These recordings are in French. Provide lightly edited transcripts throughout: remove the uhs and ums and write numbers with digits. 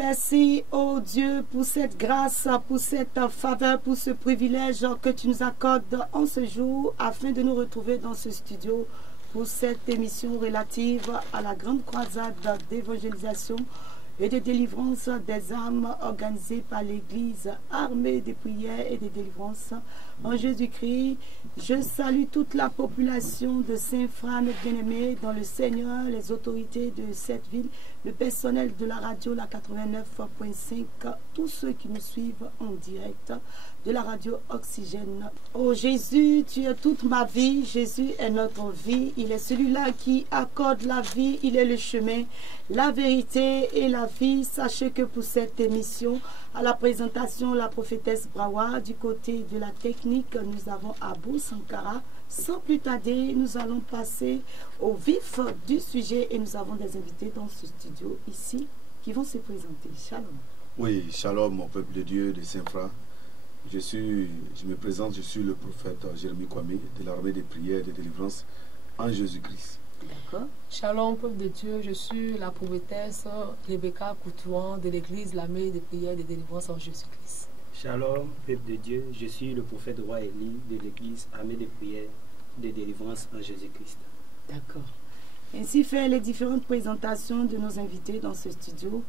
merci, oh Dieu, pour cette grâce, pour cette faveur, pour ce privilège que tu nous accordes en ce jour afin de nous retrouver dans ce studio pour cette émission relative à la grande croisade d'évangélisation et de délivrance des âmes organisée par l'Église armée des prières et des délivrances en Jésus-Christ. Je salue toute la population de Saint-Fran, bien-aimés dans le Seigneur, les autorités de cette ville, le personnel de la radio, la 89.5, tous ceux qui nous suivent en direct de la radio Oxygène. Oh Jésus, tu es toute ma vie, Jésus est notre vie, il est celui-là qui accorde la vie, il est le chemin, la vérité et la vie. Sachez que pour cette émission, à la présentation, la prophétesse Brawa, du côté de la technique, nous avons Abou Sankara. Sans plus tarder, nous allons passer au vif du sujet et nous avons des invités dans ce studio ici qui vont se présenter. Shalom. Oui, shalom mon peuple de Dieu de Saint-Fra. Je me présente, je suis le prophète Jérémie Kwame de l'armée des prières et des délivrances en Jésus-Christ. D'accord. Shalom peuple de Dieu, je suis la prophétesse Rebecca Koutouan de l'église l'armée des prières et des délivrances en Jésus-Christ. Shalom peuple de Dieu, je suis le prophète Roi Élie de l'église armée des prières et des délivrances en Jésus-Christ. D'accord. Ainsi fait les différentes présentations de nos invités dans ce studio.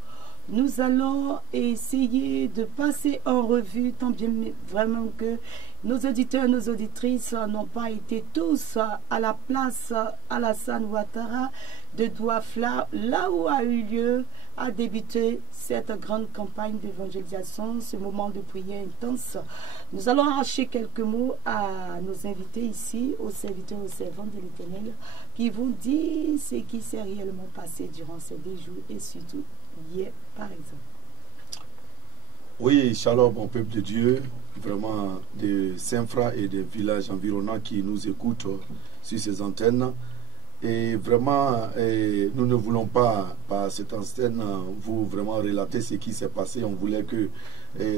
Nous allons essayer de passer en revue, tant bien vraiment que nos auditeurs, nos auditrices n'ont pas été tous à la place Alassane Ouattara de Douafla, là où a eu lieu, a débuté cette grande campagne d'évangélisation, ce moment de prière intense. Nous allons arracher quelques mots à nos invités ici, aux serviteurs, aux servantes de l'Éternel, qui vont dire ce qui s'est réellement passé durant ces 2 jours et surtout hier, par exemple. Oui, shalom mon peuple de Dieu, vraiment de Saint-Fra et des villages environnants qui nous écoutent sur ces antennes. Et vraiment, nous ne voulons pas, par cette antenne, vous vraiment relater ce qui s'est passé. On voulait que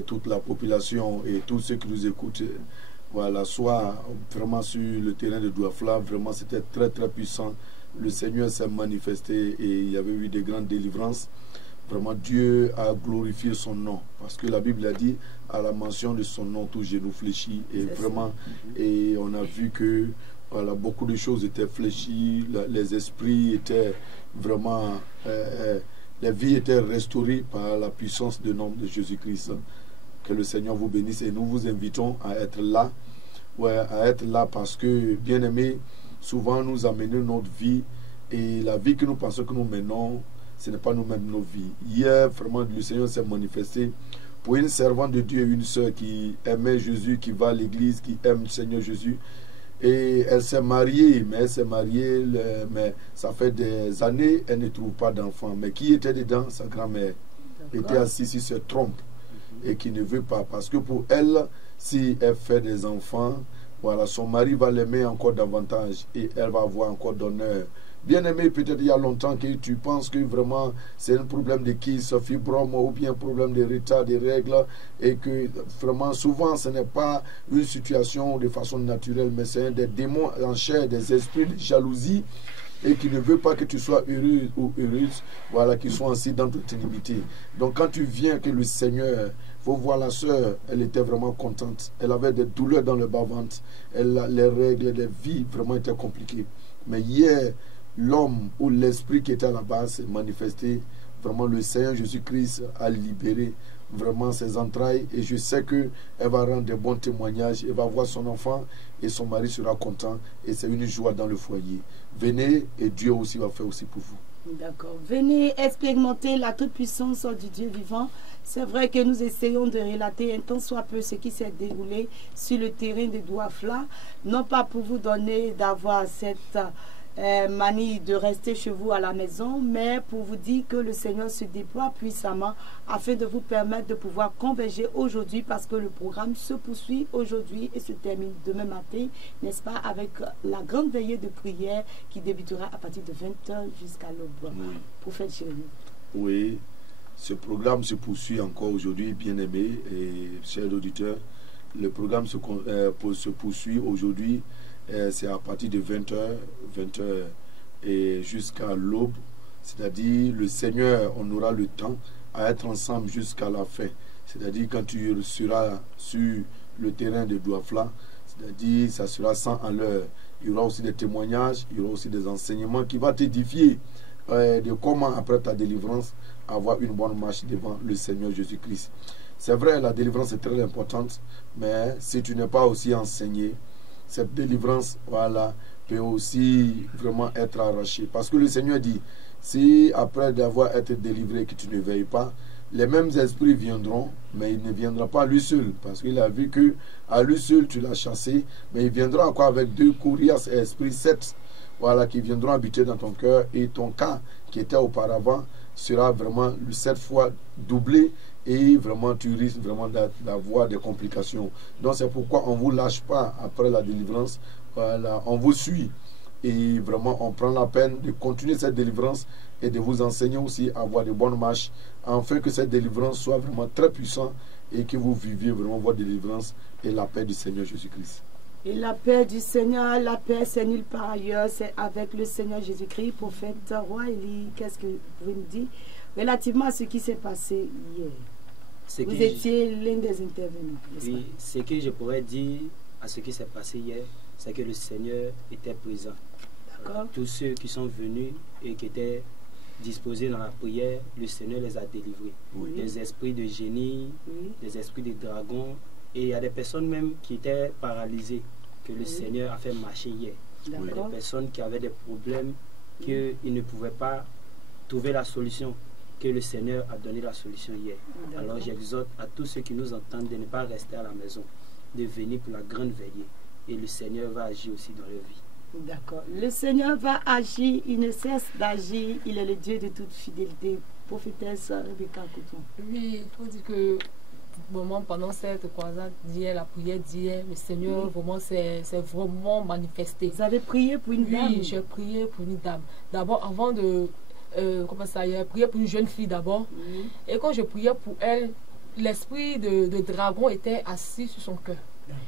toute la population et tous ceux qui nous écoutent, voilà, soient vraiment sur le terrain de Douafla. Vraiment, c'était très très puissant. Le Seigneur s'est manifesté et il y avait eu des grandes délivrances. Vraiment, Dieu a glorifié son nom. Parce que la Bible a dit, à la mention de son nom, tout genou fléchit. Et vraiment, et on a vu que voilà, beaucoup de choses étaient fléchies, les esprits étaient vraiment, les vies étaient restaurées par la puissance du nom de Jésus-Christ. Que le Seigneur vous bénisse et nous vous invitons à être là. Ouais, à être là parce que, bien aimé, souvent nous amenons notre vie et la vie que nous pensons que nous menons, ce n'est pas nous-mêmes nos vies. Hier, vraiment, le Seigneur s'est manifesté pour une servante de Dieu, une sœur qui aimait Jésus, qui va à l'église, qui aime le Seigneur Jésus. Et elle s'est mariée, mais ça fait des années, elle ne trouve pas d'enfant. Mais qui était dedans? Sa grand-mère était assise sur ce trompe et qui ne veut pas. Parce que pour elle, si elle fait des enfants, voilà, son mari va l'aimer encore davantage et elle va avoir encore d'honneur. Bien aimé, peut-être il y a longtemps que tu penses que vraiment c'est un problème de kyste, fibrome ou bien un problème de retard des règles et que vraiment souvent ce n'est pas une situation de façon naturelle mais c'est des démons en chair, des esprits de jalousie et qui ne veut pas que tu sois heureux ou heureuse, voilà, qui sont ainsi dans toute intimité. Donc quand tu viens que le Seigneur, faut voir la sœur, elle était vraiment contente. Elle avait des douleurs dans le bas-ventre, les règles, les vies vraiment étaient compliquées. Mais hier, l'homme ou l'esprit qui était à la base s'est manifesté. Vraiment, le Seigneur Jésus-Christ a libéré vraiment ses entrailles. Et je sais qu'elle va rendre de bons témoignages. Elle va voir son enfant et son mari sera content. Et c'est une joie dans le foyer. Venez et Dieu aussi va faire aussi pour vous. D'accord. Venez expérimenter la toute-puissance du Dieu vivant. C'est vrai que nous essayons de relater un tant soit peu ce qui s'est déroulé sur le terrain de Douafla. Non pas pour vous donner d'avoir cette manie de rester chez vous à la maison, mais pour vous dire que le Seigneur se déploie puissamment afin de vous permettre de pouvoir converger aujourd'hui parce que le programme se poursuit aujourd'hui et se termine demain matin, n'est-ce pas, avec la grande veillée de prière qui débutera à partir de 20h jusqu'à l'aube. Oui. Prophète Jérémie. Oui, ce programme se poursuit encore aujourd'hui, bien aimé et chers auditeurs. Le programme se poursuit aujourd'hui. C'est à partir de 20h et jusqu'à l'aube. C'est-à-dire, le Seigneur, on aura le temps à être ensemble jusqu'à la fin. C'est-à-dire quand tu seras sur le terrain de Douafla, c'est-à-dire ça sera 100 à l'heure. Il y aura aussi des témoignages, il y aura aussi des enseignements qui vont t'édifier de comment, après ta délivrance, avoir une bonne marche devant le Seigneur Jésus-Christ. C'est vrai, la délivrance est très importante, mais si tu n'es pas aussi enseigné, cette délivrance, voilà, peut aussi vraiment être arrachée. Parce que le Seigneur dit, si après d'avoir été délivré que tu ne veilles pas, les mêmes esprits viendront, mais il ne viendra pas à lui seul, parce qu'il a vu que à lui seul tu l'as chassé, mais il viendra encore avec 2 coriaces esprits 7, voilà, qui viendront habiter dans ton cœur, et ton cas qui était auparavant sera vraiment 7 fois doublé, et vraiment tu risques vraiment d'avoir des complications. Donc c'est pourquoi on ne vous lâche pas après la délivrance, voilà, on vous suit, et vraiment on prend la peine de continuer cette délivrance et de vous enseigner aussi à avoir de bonnes marches, afin que cette délivrance soit vraiment très puissante et que vous viviez vraiment votre délivrance et la paix du Seigneur Jésus-Christ. Et la paix du Seigneur, la paix, c'est nulle part ailleurs, c'est avec le Seigneur Jésus-Christ. Prophète Roi Élie, qu'est-ce que vous pouvez me dire relativement à ce qui s'est passé hier? Vous étiez l'un des intervenants. Oui, ce que je pourrais dire à ce qui s'est passé hier, c'est que le Seigneur était présent. D'accord. Tous ceux qui sont venus et qui étaient disposés dans la prière, le Seigneur les a délivrés. Oui. Des esprits de génie, Oui. des esprits de dragons, et il y a des personnes même qui étaient paralysées, que le Seigneur a fait marcher hier. Il y a des personnes qui avaient des problèmes, qu'ils ne pouvaient pas trouver la solution, que le Seigneur a donné la solution hier. Alors j'exhorte à tous ceux qui nous entendent de ne pas rester à la maison, de venir pour la grande veillée, et le Seigneur va agir aussi dans leur vie. D'accord. Le Seigneur va agir, il ne cesse d'agir, il est le Dieu de toute fidélité. Prophétesse Rebecca Couton. Oui, il faut dire que pendant cette croisade d'hier, la prière d'hier, le Seigneur vraiment s'est vraiment manifesté. Vous avez prié pour une dame? Oui, j'ai prié pour une dame. D'abord, avant de... comment ça, j'ai prié pour une jeune fille d'abord. Et quand je priais pour elle, l'esprit de dragon était assis sur son cœur.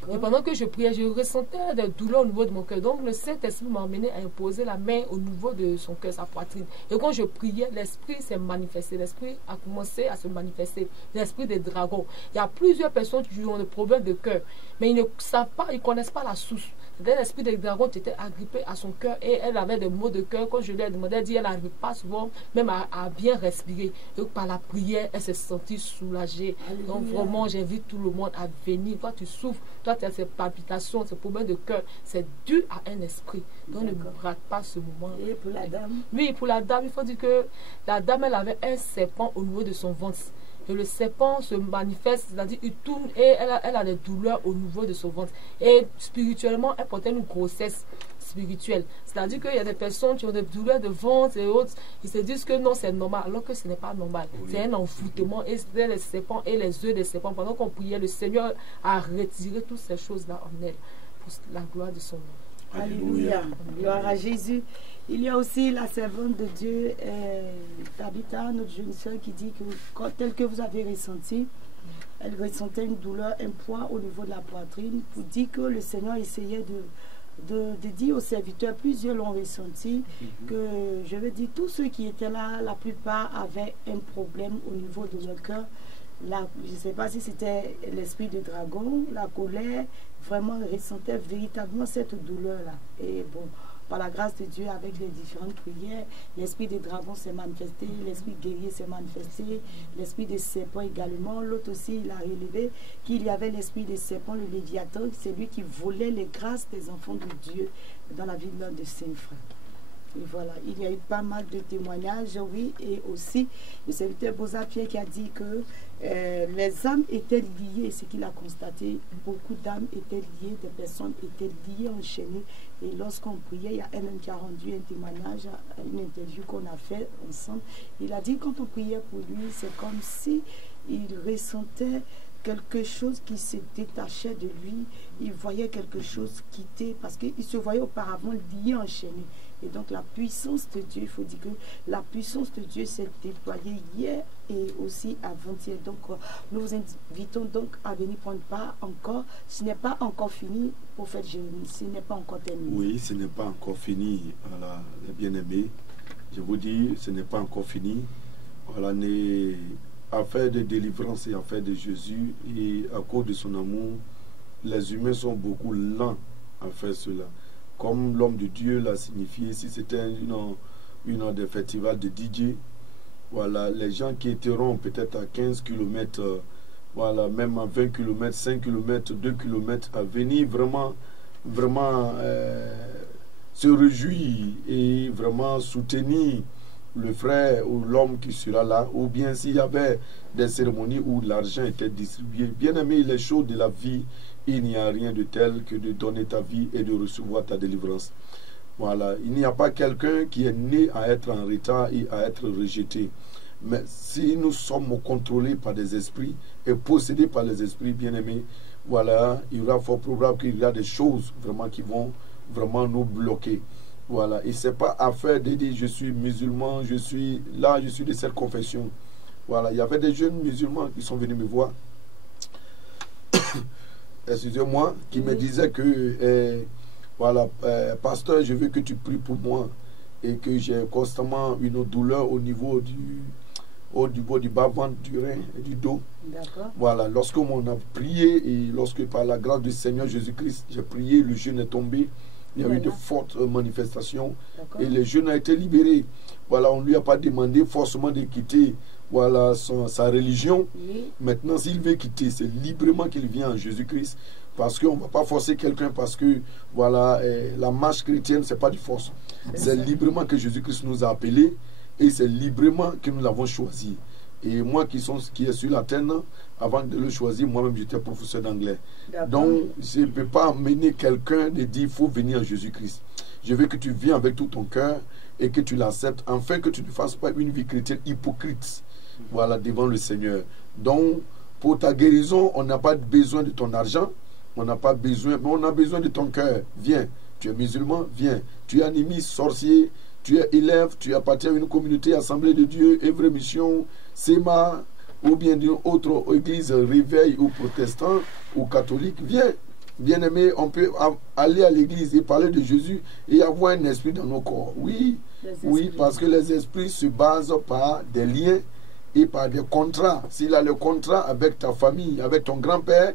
Et pendant que je priais, je ressentais des douleurs au niveau de mon cœur. Donc le Saint-Esprit m'a amené à imposer la main au niveau de son cœur, sa poitrine. Et quand je priais, l'esprit s'est manifesté. L'esprit a commencé à se manifester. L'esprit des dragons. Il y a plusieurs personnes qui ont des problèmes de cœur, mais ils ne savent pas, ils ne connaissent pas la source. L'esprit des dragons était agrippé à son cœur et elle avait des maux de cœur. Quand je lui ai demandé, elle dit, elle n'arrive pas souvent même à bien respirer. Donc par la prière, elle s'est sentie soulagée. Alléluia. Donc vraiment, j'invite tout le monde à venir. Toi, tu souffres, toi, tu as ces palpitations, ces problèmes de cœur. C'est dû à un esprit. Donc ne rate pas ce moment. Et pour la dame? Oui, pour la dame, il faut dire que la dame, elle avait un serpent au niveau de son ventre. Et le serpent se manifeste, c'est-à-dire il tourne et elle a des douleurs au niveau de son ventre. Et spirituellement, elle portait une grossesse spirituelle. C'est-à-dire qu'il y a des personnes qui ont des douleurs de ventre et autres, ils se disent que non, c'est normal, alors que ce n'est pas normal. Oui. C'est un envoûtement et c'est les serpents et les œufs des serpents. Pendant qu'on priait, le Seigneur a retiré toutes ces choses-là en elle pour la gloire de son nom. Alléluia. Gloire à Jésus. Il y a aussi la servante de Dieu, Tabitha, notre jeune soeur, qui dit que, tel que vous avez ressenti, elle ressentait une douleur, un poids au niveau de la poitrine, pour dire que le Seigneur essayait de dire aux serviteurs, plusieurs l'ont ressenti, que je veux dire, tous ceux qui étaient là, la plupart avaient un problème au niveau de leur cœur. Je ne sais pas si c'était l'esprit de dragon, la colère, vraiment ressentait véritablement cette douleur-là. Et bon, par la grâce de Dieu, avec les différentes prières, l'esprit des dragons s'est manifesté, l'esprit guerrier s'est manifesté, l'esprit des serpents également. L'autre aussi, il a relevé qu'il y avait l'esprit des serpents, le Léviathan, c'est lui qui volait les grâces des enfants de Dieu dans la ville de Saint-Frère. Et voilà, il y a eu pas mal de témoignages, oui, et aussi le serviteur Boza Pierre qui a dit que les âmes étaient liées, ce qu'il a constaté, beaucoup d'âmes étaient liées, des personnes étaent liées, enchaînées, et lorsqu'on priait, il y a un homme qui a rendu un témoignage, une interview qu'on a fait ensemble, il a dit quand on priait pour lui, c'est comme si il ressentait quelque chose qui se détachait de lui, il voyait quelque chose quitter, parce qu'il se voyait auparavant lié, enchaîné. Et donc la puissance de Dieu, il faut dire que la puissance de Dieu s'est déployée hier et aussi avant-hier. Donc nous vous invitons donc à venir prendre part encore. Ce n'est pas encore fini, prophète Jérémie, ce n'est pas encore terminé. Oui, ce n'est pas encore fini, voilà, les bien-aimés. Je vous dis, ce n'est pas encore fini. Voilà, a fait de délivrance et a fait de Jésus, et à cause de son amour, les humains sont beaucoup lents à faire cela. Comme l'homme de Dieu l'a signifié, si c'était une des festivals de DJ, voilà, les gens qui étaient peut-être à 15 km, voilà, même à 20 km, 5 km, 2 km, à venir vraiment se réjouir et vraiment soutenir le frère ou l'homme qui sera là, ou bien s'il y avait des cérémonies où l'argent était distribué. Bien aimé, les choses de la vie, il n'y a rien de tel que de donner ta vie et de recevoir ta délivrance. Voilà, il n'y a pas quelqu'un qui est né à être en retard et à être rejeté. Mais si nous sommes contrôlés par des esprits et possédés par les esprits, bien aimés, voilà, il y aura fort probable qu'il y a des choses vraiment qui vont vraiment nous bloquer. Voilà, et ce n'est pas affaire de dire je suis musulman, je suis là, je suis de cette confession. Voilà, il y avait des jeunes musulmans qui sont venus me voir, excusez-moi, qui me disaient que, voilà, pasteur, je veux que tu pries pour moi et que j'ai constamment une douleur au niveau du bas-ventre, du rein et du dos. Voilà, lorsque on a prié et lorsque par la grâce du Seigneur Jésus-Christ, j'ai prié, le jeûne est tombé. Il y a eu de fortes manifestations et le jeune a été libéré. Voilà, on ne lui a pas demandé forcément de quitter, voilà, sa religion. Oui. Maintenant, s'il veut quitter, c'est librement qu'il vient en Jésus-Christ. Parce qu'on ne va pas forcer quelqu'un parce que voilà, la marche chrétienne, ce n'est pas du force. C'est librement que Jésus-Christ nous a appelés et c'est librement que nous l'avons choisi. Et moi qui est sur la terre, avant de le choisir, moi-même j'étais professeur d'anglais. Donc je ne peux pas amener quelqu'un de dire il faut venir à Jésus-Christ. Je veux que tu viennes avec tout ton cœur et que tu l'acceptes, afin que tu ne fasses pas une vie chrétienne hypocrite, voilà, devant le Seigneur. Donc pour ta guérison, on n'a pas besoin de ton argent, on n'a pas besoin, mais on a besoin de ton cœur. Viens, tu es musulman, viens. Tu es animiste, sorcier, tu es élève, tu appartiens à une communauté, Assemblée de Dieu, Œuvre Mission, SEMA, ou bien d'une autre église, réveil ou protestant ou catholique, viens. Bien aimé, on peut aller à l'église et parler de Jésus et avoir un esprit dans nos corps. Oui, oui, parce que les esprits se basent par des liens et par des contrats. S'il a le contrat avec ta famille, avec ton grand-père,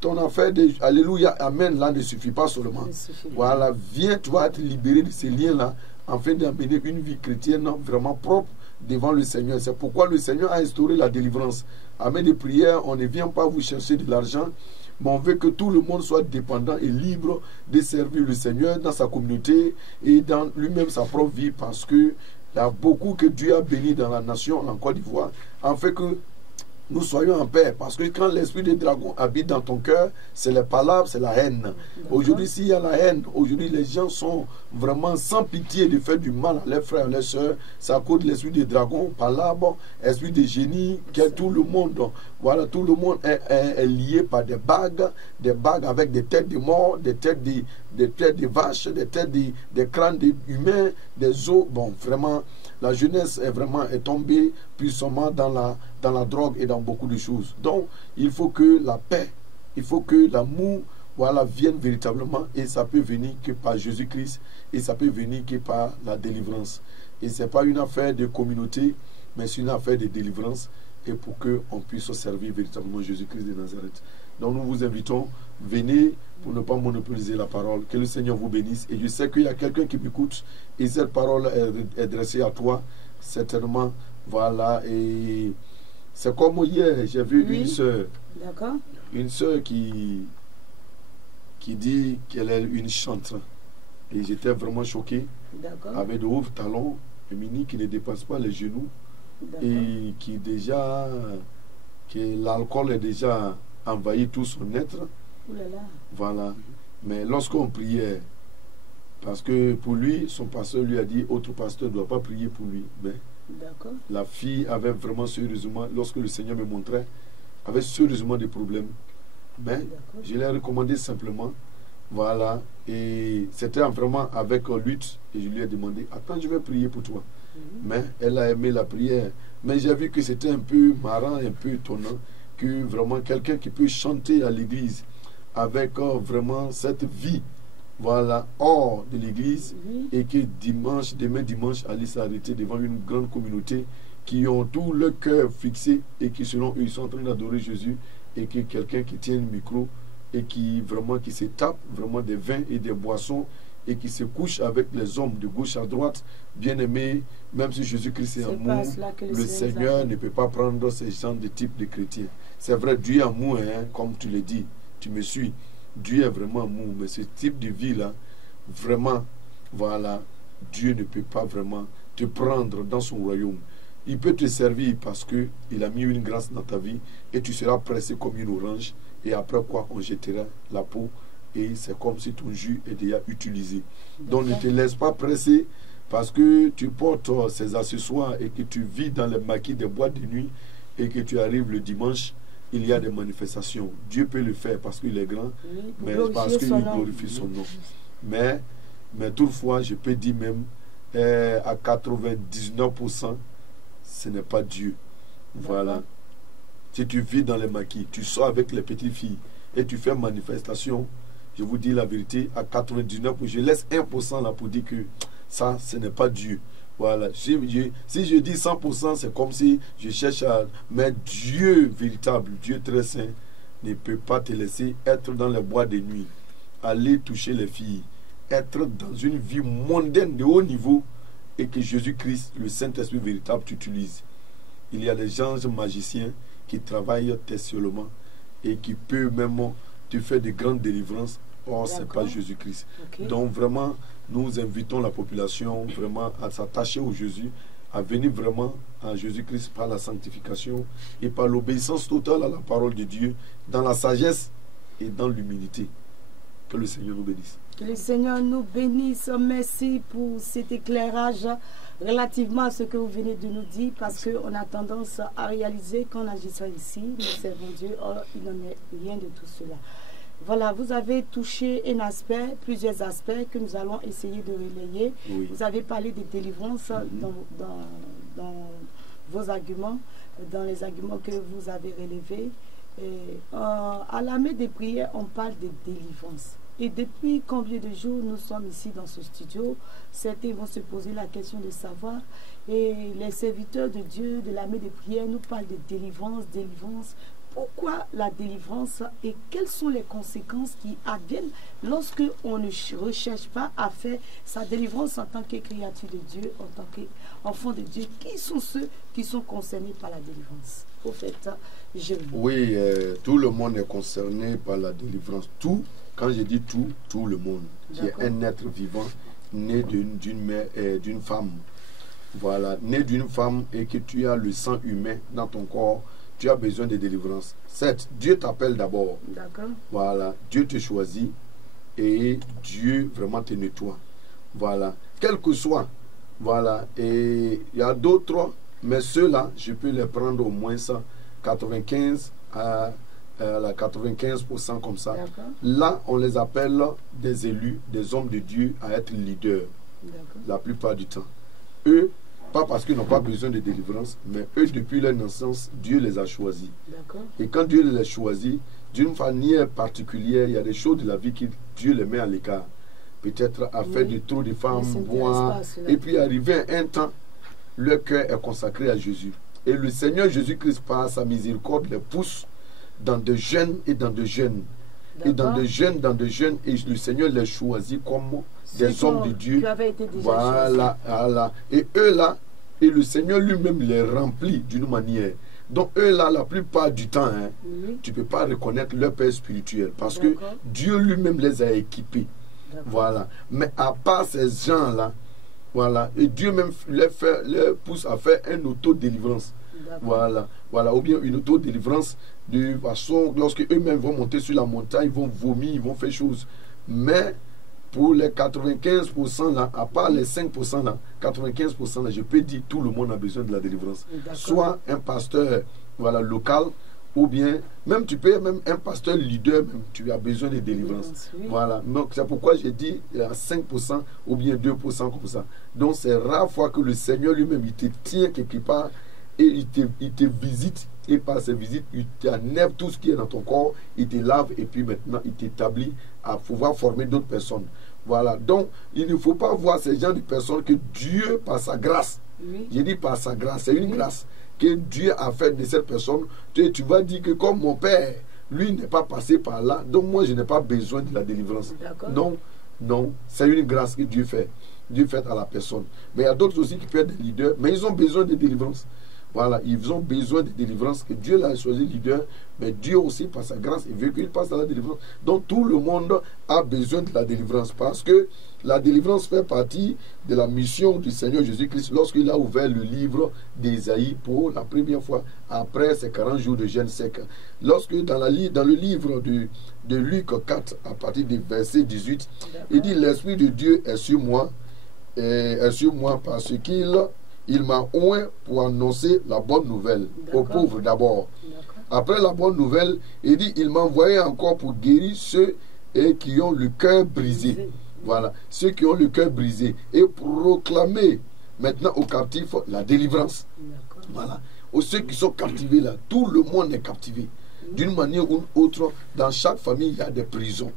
ton affaire de Alléluia, Amen, là ne suffit pas seulement. Voilà, viens, tu vas être libéré de ces liens-là, afin d'amener une vie chrétienne vraiment propre devant le Seigneur. C'est pourquoi le Seigneur a instauré la délivrance. Avec des prières, on ne vient pas vous chercher de l'argent, mais on veut que tout le monde soit dépendant et libre de servir le Seigneur dans sa communauté et dans lui-même sa propre vie, parce que il y a beaucoup que Dieu a béni dans la nation en Côte d'Ivoire, en fait que nous soyons en paix. Parce que quand l'esprit des dragons habite dans ton cœur, c'est les palabres, c'est la haine. Aujourd'hui, s'il y a la haine, aujourd'hui les gens sont vraiment sans pitié de faire du mal à leurs frères, à leurs soeurs. C'est à cause de l'esprit des dragons, palabres, esprit des génies, que tout le monde, voilà, tout le monde est lié par des bagues avec des têtes de morts, des têtes de vaches, des têtes des crânes humains, des os. Bon, vraiment, la jeunesse est tombée puissamment dans la drogue et dans beaucoup de choses. Donc, il faut que la paix, il faut que l'amour, voilà, vienne véritablement, et ça peut venir que par Jésus-Christ, et ça peut venir que par la délivrance. Et ce n'est pas une affaire de communauté, mais c'est une affaire de délivrance, et pour qu'on puisse servir véritablement Jésus-Christ de Nazareth. Donc nous vous invitons, venez pour ne pas monopoliser la parole. Que le Seigneur vous bénisse. Et je sais qu'il y a quelqu'un qui m'écoute, et cette parole est adressée à toi, certainement. Voilà, et c'est comme hier, j'ai vu une sœur. D'accord. Une sœur qui dit qu'elle est une chanteuse. Et j'étais vraiment choqué. D'accord. Avec de hauts talons, féminins qui ne dépassent pas les genoux. Et qui déjà, que l'alcool est déjà envahi tout son être. Voilà. Mais lorsqu'on priait, parce que pour lui, son pasteur lui a dit, autre pasteur ne doit pas prier pour lui. Mais la fille avait vraiment sérieusement, lorsque le Seigneur me montrait, avait sérieusement des problèmes. Mais je l'ai recommandé simplement. Voilà. Et c'était vraiment avec lutte. Et je lui ai demandé, attends, je vais prier pour toi. Mais elle a aimé la prière. Mais j'ai vu que c'était un peu marrant, un peu étonnant, que vraiment quelqu'un qui peut chanter à l'église avec vraiment cette vie, voilà, hors de l'église, et que demain dimanche, allait s'arrêter devant une grande communauté qui ont tout le cœur fixé et qui selon eux ils sont en train d'adorer Jésus, et que quelqu'un qui tient le micro et qui vraiment qui se tape vraiment des vins et des boissons et qui se couche avec les hommes de gauche à droite, bien aimés, même si Jésus-Christ est amour, le Seigneur ne peut pas prendre ce genre de type de chrétiens. C'est vrai, Dieu est amour, hein, comme tu le dis, tu me suis, Dieu est vraiment amour, mais ce type de vie-là, vraiment, voilà, Dieu ne peut pas vraiment te prendre dans son royaume. Il peut te servir parce qu'il a mis une grâce dans ta vie et tu seras pressé comme une orange, et après quoi on jettera la peau et c'est comme si ton jus est déjà utilisé. Donc ne te laisse pas presser parce que tu portes ces accessoires et que tu vis dans les maquis des boîtes de nuit et que tu arrives le dimanche, il y a des manifestations. Dieu peut le faire parce qu'il est grand, mais parce qu'il glorifie son nom. Mais toutefois, je peux dire même à 99%, ce n'est pas Dieu. Voilà. Si tu vis dans les maquis, tu sors avec les petites filles et tu fais manifestation, je vous dis la vérité, à 99%, je laisse 1% là pour dire que ça, ce n'est pas Dieu. Voilà. Si je dis 100%, c'est comme si je cherche à... Mais Dieu véritable, Dieu très saint, ne peut pas te laisser être dans les bois de nuit, aller toucher les filles, être dans une vie mondaine de haut niveau et que Jésus-Christ, le Saint-Esprit véritable, t'utilise. Il y a des anges magiciens qui travaillent seulement et qui peuvent même te faire de grandes délivrances. Or, ce n'est pas Jésus-Christ. Donc, vraiment, nous invitons la population vraiment à s'attacher au Jésus, à venir vraiment à Jésus-Christ par la sanctification et par l'obéissance totale à la parole de Dieu, dans la sagesse et dans l'humilité. Que le Seigneur nous bénisse. Que le Seigneur nous bénisse. Merci pour cet éclairage relativement à ce que vous venez de nous dire, parce qu'on a tendance à réaliser qu'en agissant ici, nous servons Dieu. Or, il n'en est rien de tout cela. Voilà, vous avez touché un aspect, plusieurs aspects que nous allons essayer de relayer. Oui. Vous avez parlé de délivrance dans vos arguments, dans les arguments que vous avez relevés. À la main des prières, on parle de délivrance. Et depuis combien de jours nous sommes ici dans ce studio, certains vont se poser la question de savoir. Et les serviteurs de Dieu, de la main des prières, nous parlent de délivrance, délivrance. Pourquoi la délivrance et quelles sont les conséquences qui adviennent lorsque on ne recherche pas à faire sa délivrance en tant que créature de Dieu, en tant qu'enfant de Dieu? Qui sont ceux qui sont concernés par la délivrance? Au fait, oui, tout le monde est concerné par la délivrance. Tout, quand je dis tout, tout le monde, qui est un être vivant, né d'une femme. Voilà, né d'une femme et que tu as le sang humain dans ton corps, tu as besoin de délivrance. Certes, Dieu t'appelle d'abord. Voilà, Dieu te choisit et Dieu vraiment te nettoie. Voilà, quel que soit. Voilà, et il y a d'autres, mais ceux-là, je peux les prendre au moins ça, 95 à la 95% comme ça. Là, on les appelle des élus, des hommes de Dieu à être leaders. La plupart du temps. Eux, pas parce qu'ils n'ont pas besoin de délivrance, mais eux, depuis leur naissance, Dieu les a choisis. Et quand Dieu les a choisis, d'une manière particulière, il y a des choses de la vie que Dieu les met à l'écart. Peut-être à faire de trop de femmes, boire. Et puis arrivé à un temps, leur cœur est consacré à Jésus. Et le Seigneur Jésus-Christ, par sa miséricorde, les pousse dans de jeunes et dans de jeunes. Et dans de jeunes, et le Seigneur les choisit comme des hommes de Dieu. Voilà. Et eux là, et le Seigneur lui-même les remplit d'une manière. Donc eux là, la plupart du temps, tu ne peux pas reconnaître leur père spirituel parce que Dieu lui-même les a équipés. Voilà. Mais à part ces gens-là, voilà, et Dieu même les pousse à faire une auto-délivrance. Voilà. Ou bien une auto-délivrance de façon, lorsque eux-mêmes vont monter sur la montagne, ils vont vomir, ils vont faire choses. Mais pour les 95% là, à part les 5% là, 95% là, je peux dire tout le monde a besoin de la délivrance. Soit un pasteur local, ou bien, même tu peux, même un pasteur leader, même, tu as besoin de délivrance. Voilà. Donc c'est pourquoi j'ai dit à 5% ou bien 2% comme ça. Donc c'est rare fois que le Seigneur lui-même, il te tient quelque part et il te visite. Et par ces visites, il t'enlève tout ce qui est dans ton corps, il te lave et puis maintenant il t'établit à pouvoir former d'autres personnes. Voilà, donc il ne faut pas voir ces gens de personnes que Dieu, par sa grâce, j'ai dit par sa grâce, c'est une grâce que Dieu a faite de cette personne. Tu vas dire que comme mon père, lui n'est pas passé par là, donc moi je n'ai pas besoin de la délivrance. Non, non, c'est une grâce que Dieu fait. Dieu fait à la personne. Mais il y a d'autres aussi qui peuvent être des leaders, mais ils ont besoin de délivrance. Voilà, ils ont besoin de délivrance, que Dieu l'a choisi leader, mais Dieu aussi, par sa grâce, il veut qu'il passe à la délivrance. Donc tout le monde a besoin de la délivrance, parce que la délivrance fait partie de la mission du Seigneur Jésus-Christ lorsqu'il a ouvert le livre d'Ésaïe pour la première fois, après ces 40 jours de jeûne sec. Lorsque dans le livre de Luc 4, à partir du verset 18, il dit « L'Esprit de Dieu est sur moi parce qu'il m'a oint pour annoncer la bonne nouvelle aux pauvres d'abord. Après la bonne nouvelle, il dit, il m'a envoyé encore pour guérir ceux qui ont le cœur brisé. Voilà, ceux qui ont le cœur brisé. Et proclamer maintenant aux captifs la délivrance. Voilà, aux ceux qui sont captivés là, tout le monde est captivé. D'une manière ou d'une autre, dans chaque famille, il y a des prisons.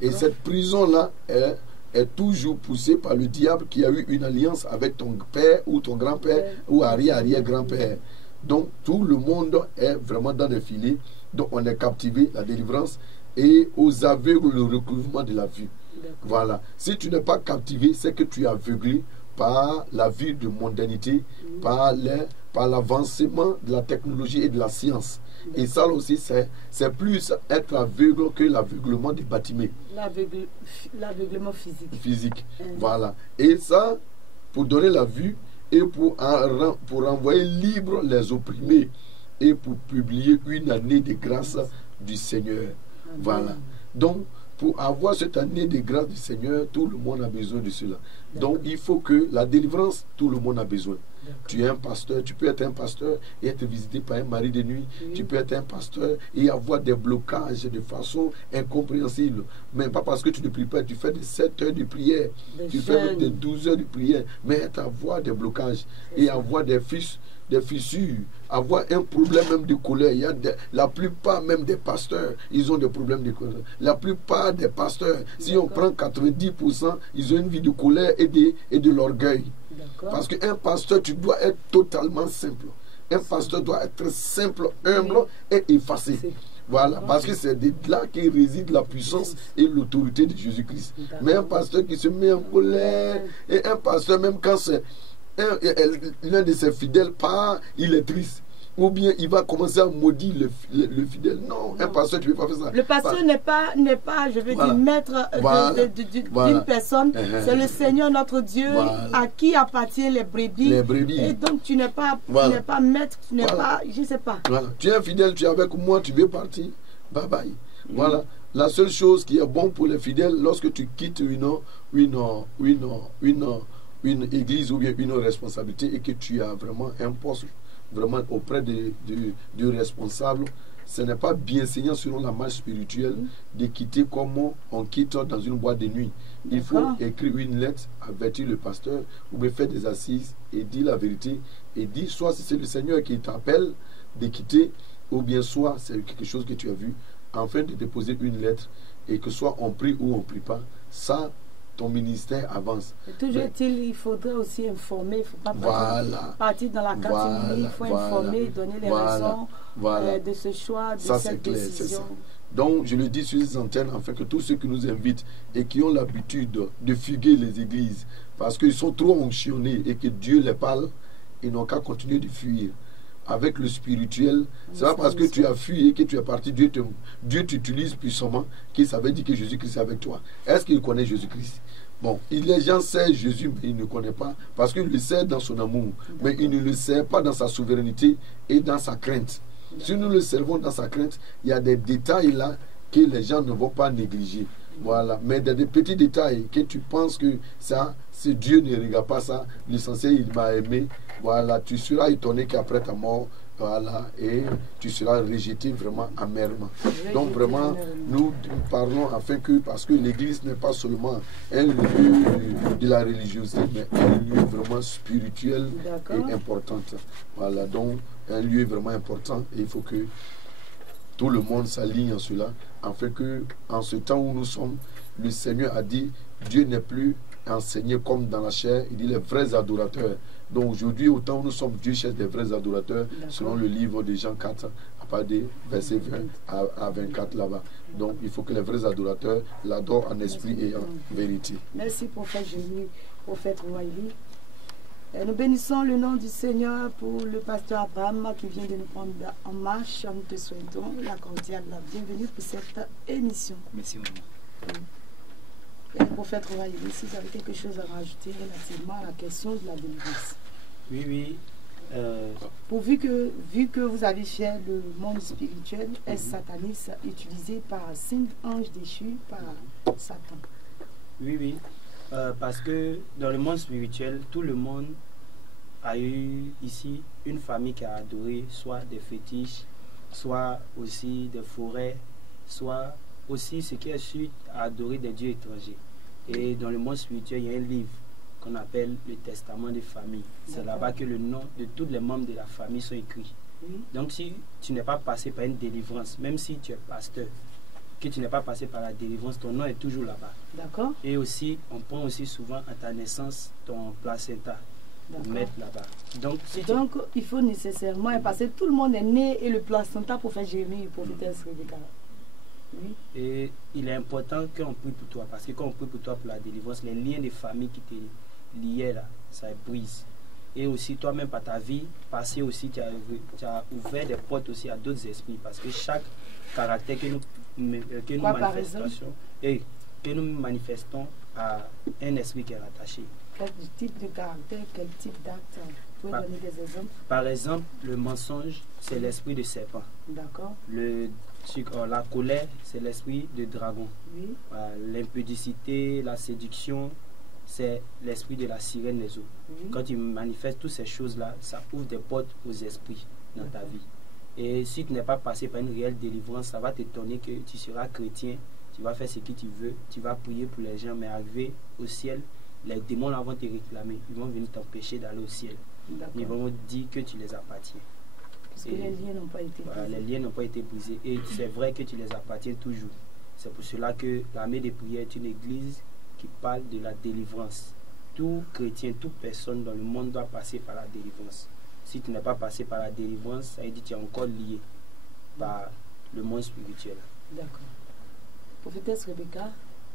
Et cette prison-là est toujours poussé par le diable qui a eu une alliance avec ton père ou ton grand-père ou arrière-grand-père. Donc tout le monde est vraiment dans des filets. Donc on est captivé, la délivrance, et aux aveugles le recouvrement de la vue. Voilà. Si tu n'es pas captivé, c'est que tu es aveuglé par la vie de mondanité, par l'avancement de la technologie et de la science. Et ça aussi, c'est plus être aveugle que l'aveuglement des bâtiments. L'aveuglement physique. Voilà. Et ça, pour donner la vue et pour renvoyer libre les opprimés et pour publier une année de grâce du Seigneur. Voilà. Donc, pour avoir cette année de grâce du Seigneur, tout le monde a besoin de cela. Donc, il faut que la délivrance, tout le monde a besoin. Tu es un pasteur, tu peux être un pasteur et être visité par un mari de nuit. Tu peux être un pasteur et avoir des blocages de façon incompréhensible. Mais pas parce que tu ne pries pas, tu fais des 7 heures de prière, tu fais des 12 heures de prière, mais avoir des blocages et avoir des fissures, avoir un problème même de colère. Il y a la plupart même des pasteurs, ils ont des problèmes de colère. La plupart des pasteurs, si on prend 90%, ils ont une vie de colère et de l'orgueil. Parce qu'un pasteur, tu dois être totalement simple. Un pasteur doit être simple, humble et effacé. Voilà, parce que c'est de là que réside la puissance et l'autorité de Jésus-Christ. Mais un pasteur qui se met en colère, et un pasteur, même quand c'est l'un de ses fidèles part, il est triste. Ou bien il va commencer à maudire le fidèle. Non, un pasteur, tu ne peux pas faire ça. Le pasteur n'est pas, je veux dire, maître d'une personne. C'est le Seigneur notre Dieu à qui appartiennent les brebis. Et donc tu n'es pas, maître, tu n'es pas, je ne sais pas. Voilà. Tu es un fidèle, tu es avec moi, tu veux partir. Bye bye. Voilà. La seule chose qui est bonne pour les fidèles, lorsque tu quittes une église ou bien une responsabilité et que tu as vraiment un poste vraiment auprès du responsable, ce n'est pas bien enseignant selon la marche spirituelle de quitter comme on quitte dans une boîte de nuit. Il faut écrire une lettre, avertir le pasteur ou bien faire des assises et dire la vérité et dire soit si c'est le Seigneur qui t'appelle de quitter ou bien soit c'est quelque chose que tu as vu, afin de déposer une lettre et que soit on prie ou on ne prie pas, ça ton ministère avance. Toujours il faudrait aussi informer, il ne faut pas partir dans la catimini, il faut informer, donner les raisons de ce choix, de cette décision. Donc, je le dis sur les antennes, afin que tous ceux qui nous invitent et qui ont l'habitude de fuguer les églises, parce qu'ils sont trop onctionnés et que Dieu les parle, ils n'ont qu'à continuer de fuir. Avec le spirituel, c'est pas parce que tu as fui et que tu es parti, Dieu t'utilise puissamment, que ça veut dire que Jésus-Christ est avec toi. Est-ce qu'il connaît Jésus-Christ? Bon, les gens savent Jésus, mais ils ne connaissent pas, parce qu'ils le savent dans son amour, mais ils ne le savent pas dans sa souveraineté et dans sa crainte. Si nous le servons dans sa crainte, il y a des détails là que les gens ne vont pas négliger. Voilà, mais des petits détails que tu penses que ça, si Dieu ne regarde pas ça, l'essentiel il m'a aimé, voilà, tu seras étonné qu'après ta mort, voilà, et tu seras rejeté vraiment amèrement. Donc vraiment, nous parlons afin que, parce que l'église n'est pas seulement un lieu de la religiosité, mais un lieu vraiment spirituel et important. Voilà, donc un lieu vraiment important et il faut que tout le monde s'aligne en cela, afin que, en ce temps où nous sommes, le Seigneur a dit, Dieu n'est plus enseigné comme dans la chair, il dit les vrais adorateurs. Donc aujourd'hui, autant nous sommes, Dieu cherche des vrais adorateurs, selon le livre de Jean 4, à partir des versets 20 à 24 là-bas. Donc il faut que les vrais adorateurs l'adorent en esprit et en vérité. Merci, prophète Jésus, prophète Wiley. Nous bénissons le nom du Seigneur pour le pasteur Abraham qui vient de nous prendre en marche. Nous te souhaitons la cordiale bienvenue pour cette émission. Merci, maman. Et le prophète Wiley, si vous avez quelque chose à rajouter relativement à la question de la délivrance. Oui. Vu que vous avez fait le monde spirituel, est sataniste utilisé par 5 anges déchus par Satan. Oui. Parce que dans le monde spirituel, tout le monde a eu ici une famille qui a adoré soit des fétiches, soit aussi des forêts, soit aussi ce qui est sûr à adorer des dieux étrangers. Et dans le monde spirituel, il y a un livre qu'on appelle le Testament des familles. C'est là-bas que le nom de tous les membres de la famille sont écrits. Donc si tu n'es pas passé par une délivrance, même si tu es pasteur, que tu n'es pas passé par la délivrance, ton nom est toujours là-bas. D'accord. Et aussi, on prend aussi souvent à ta naissance ton placenta pour mettre là-bas. Donc, il faut nécessairement, parce que tout le monde est né et le placenta pour faire Jérémie, pour faire Rebecca. Oui. Et il est important qu'on prie pour toi, parce que quand on prie pour toi pour la délivrance, les liens de famille qui te liaient là, ça brise. Et aussi toi-même par ta vie passée aussi, tu as ouvert des portes aussi à d'autres esprits, parce que chaque caractère que nous manifestons à un esprit qui est rattaché. Quel type de caractère, quel type d'acte? Vous pouvez donner des exemples? Par exemple, le mensonge, c'est l'esprit de serpent. D'accord. La colère, c'est l'esprit de dragon. Oui. L'impudicité, la séduction, c'est l'esprit de la sirène des eaux. Oui. Quand tu manifestes toutes ces choses-là, ça ouvre des portes aux esprits dans ta vie. Et si tu n'es pas passé par une réelle délivrance, ça va t'étonner que tu seras chrétien, tu vas faire ce que tu veux, tu vas prier pour les gens, mais arrivé au ciel, les démons là vont te réclamer, ils vont venir t'empêcher d'aller au ciel. Ils vont dire que tu les appartiens. Parce que les liens n'ont pas été brisés. Les liens n'ont pas été brisés. Et c'est vrai que tu les appartiens toujours. C'est pour cela que l'armée des prières est une église qui parle de la délivrance. Tout chrétien, toute personne dans le monde doit passer par la délivrance. Si tu n'es pas passé par la délivrance, ça veut dire que tu es encore lié par le monde spirituel. D'accord. Prophétesse Rebecca?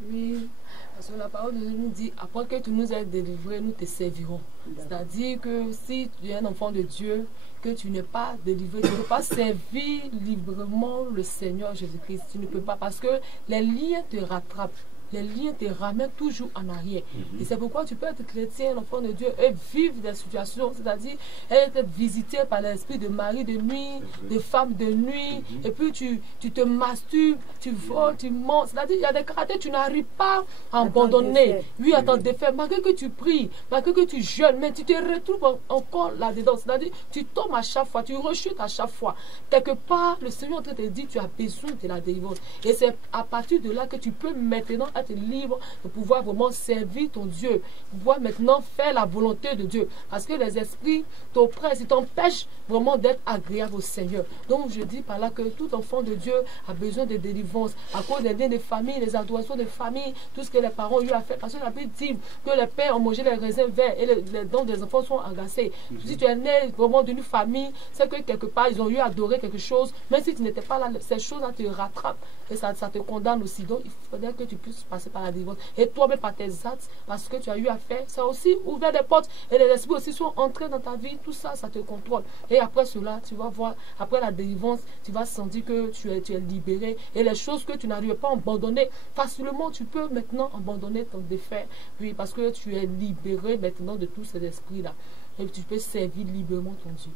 Oui, parce que la parole de Dieu nous dit, après que tu nous aies délivrés, nous te servirons. C'est-à-dire que si tu es un enfant de Dieu, que tu n'es pas délivré, tu ne peux pas servir librement le Seigneur Jésus-Christ. Tu ne peux pas, parce que les liens te rattrapent. Les liens te ramènent toujours en arrière. Et c'est pourquoi tu peux être chrétien, l'enfant de Dieu, et vivre des situations, c'est-à-dire être visité par l'esprit de mari de nuit, de femme de nuit, et puis tu te masturbes, tu voles, tu mens. C'est-à-dire il y a des caractères que tu n'arrives pas à abandonner. Oui, à t'en défaire. Malgré que tu pries, malgré que tu jeûnes, mais tu te retrouves encore là-dedans. C'est-à-dire tu tombes à chaque fois, tu rechutes à chaque fois. Quelque part, le Seigneur te dit tu as besoin de la délivrance. Et c'est à partir de là que tu peux maintenant être libre de pouvoir vraiment servir ton Dieu, pouvoir maintenant faire la volonté de Dieu, parce que les esprits t'oppressent, ils t'empêchent vraiment d'être agréable au Seigneur. Donc je dis par là que tout enfant de Dieu a besoin de délivrance à cause des liens de famille, des adorations de famille, tout ce que les parents ont eu à faire, parce que la Bible dit que les pères ont mangé les raisins verts et les dents des enfants sont agacés. Si tu es né vraiment d'une famille, c'est que quelque part ils ont eu à adorer quelque chose, même si tu n'étais pas là, ces choses-là te rattrapent et ça te condamne aussi. Donc il faudrait que tu puisses passer par la délivrance. Et toi-même par tes actes, parce que tu as eu à faire, ça a aussi ouvert des portes. Et les esprits aussi sont entrés dans ta vie. Tout ça, ça te contrôle. Et après cela, tu vas voir, après la délivrance, tu vas sentir que tu es libéré. Et les choses que tu n'arrives pas à abandonner, facilement, tu peux maintenant abandonner ton défait. Oui, parce que tu es libéré maintenant de tous ces esprits-là. Et tu peux servir librement ton Dieu.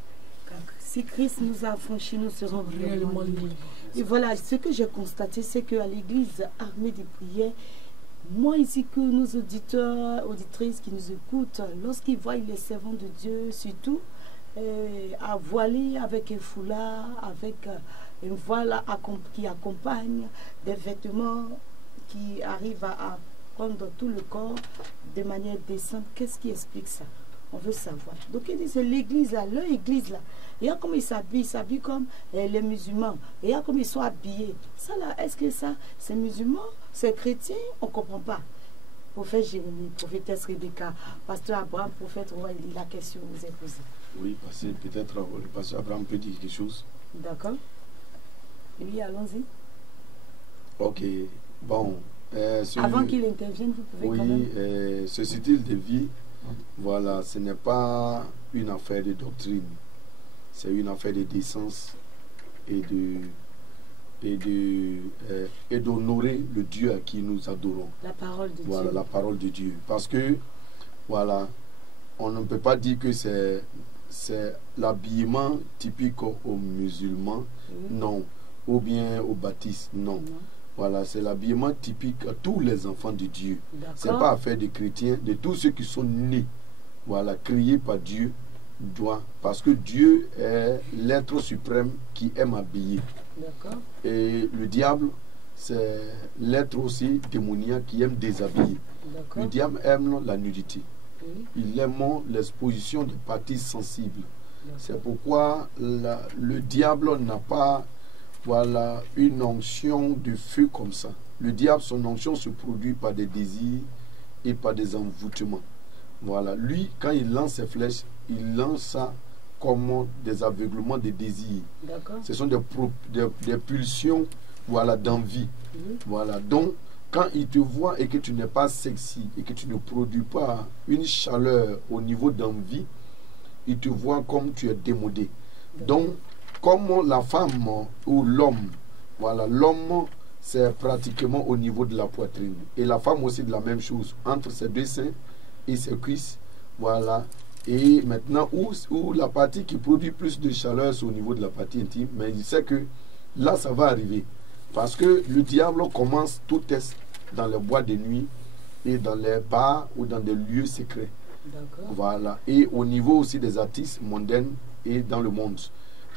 Si Christ nous a affranchis, nous serons réellement libres. Et voilà, ce que j'ai constaté, c'est qu'à l'église armée des prières, moi ici que nos auditeurs, auditrices qui nous écoutent, lorsqu'ils voient les servants de Dieu, surtout, à voiler avec un foulard, avec une voile qui accompagne, des vêtements qui arrivent à prendre tout le corps de manière décente, qu'est-ce qui explique ça? On veut savoir. Donc ils disent l'église là, leur église là, Regarde comment ils s'habillent comme les musulmans. Regarde comment ils sont habillés. Ça là, est-ce que ça, c'est musulman, c'est chrétien? On ne comprend pas. Prophète Jérémie, prophétesse Rebecca, pasteur Abraham, prophète Roi, la question vous est posée. Oui, parce que peut-être le pasteur Abraham peut dire quelque chose. D'accord. Oui, allons-y. Ok, bon. Avant qu'il intervienne, vous pouvez quand même... Oui, ce style de vie, voilà, ce n'est pas une affaire de doctrine. C'est une affaire de décence et d'honorer le Dieu à qui nous adorons. La parole de Dieu. Voilà, la parole de Dieu. Parce que, voilà, on ne peut pas dire que c'est l'habillement typique aux musulmans, non. Ou bien aux baptistes, non. Voilà, c'est l'habillement typique à tous les enfants de Dieu. Ce n'est pas affaire des chrétiens, de tous ceux qui sont nés, voilà, créés par Dieu, parce que Dieu est l'être suprême qui aime habiller. Et le diable, c'est l'être aussi démoniaque qui aime déshabiller. Le diable aime la nudité. Il aime l'exposition de parties sensibles. C'est pourquoi le diable n'a pas, voilà, une onction de feu comme ça. Le diable, son onction se produit par des désirs et par des envoûtements. Voilà. Lui, quand il lance ses flèches, il lance ça comme des aveuglements de désirs. Ce sont des pulsions, voilà, d'envie. Voilà. Donc, quand il te voit et que tu n'es pas sexy et que tu ne produis pas une chaleur au niveau d'envie, il te voit comme tu es démodé. Donc, comme la femme ou l'homme, voilà, l'homme, c'est pratiquement au niveau de la poitrine. Et la femme aussi de la même chose, entre ses deux seins et ses cuisses, voilà. Et maintenant, où la partie qui produit plus de chaleur, c'est au niveau de la partie intime. Mais il sait que là, ça va arriver. Parce que le diable commence tout test dans les bois de nuit et dans les bars ou dans des lieux secrets. Voilà. Et au niveau aussi des artistes mondains et dans le monde.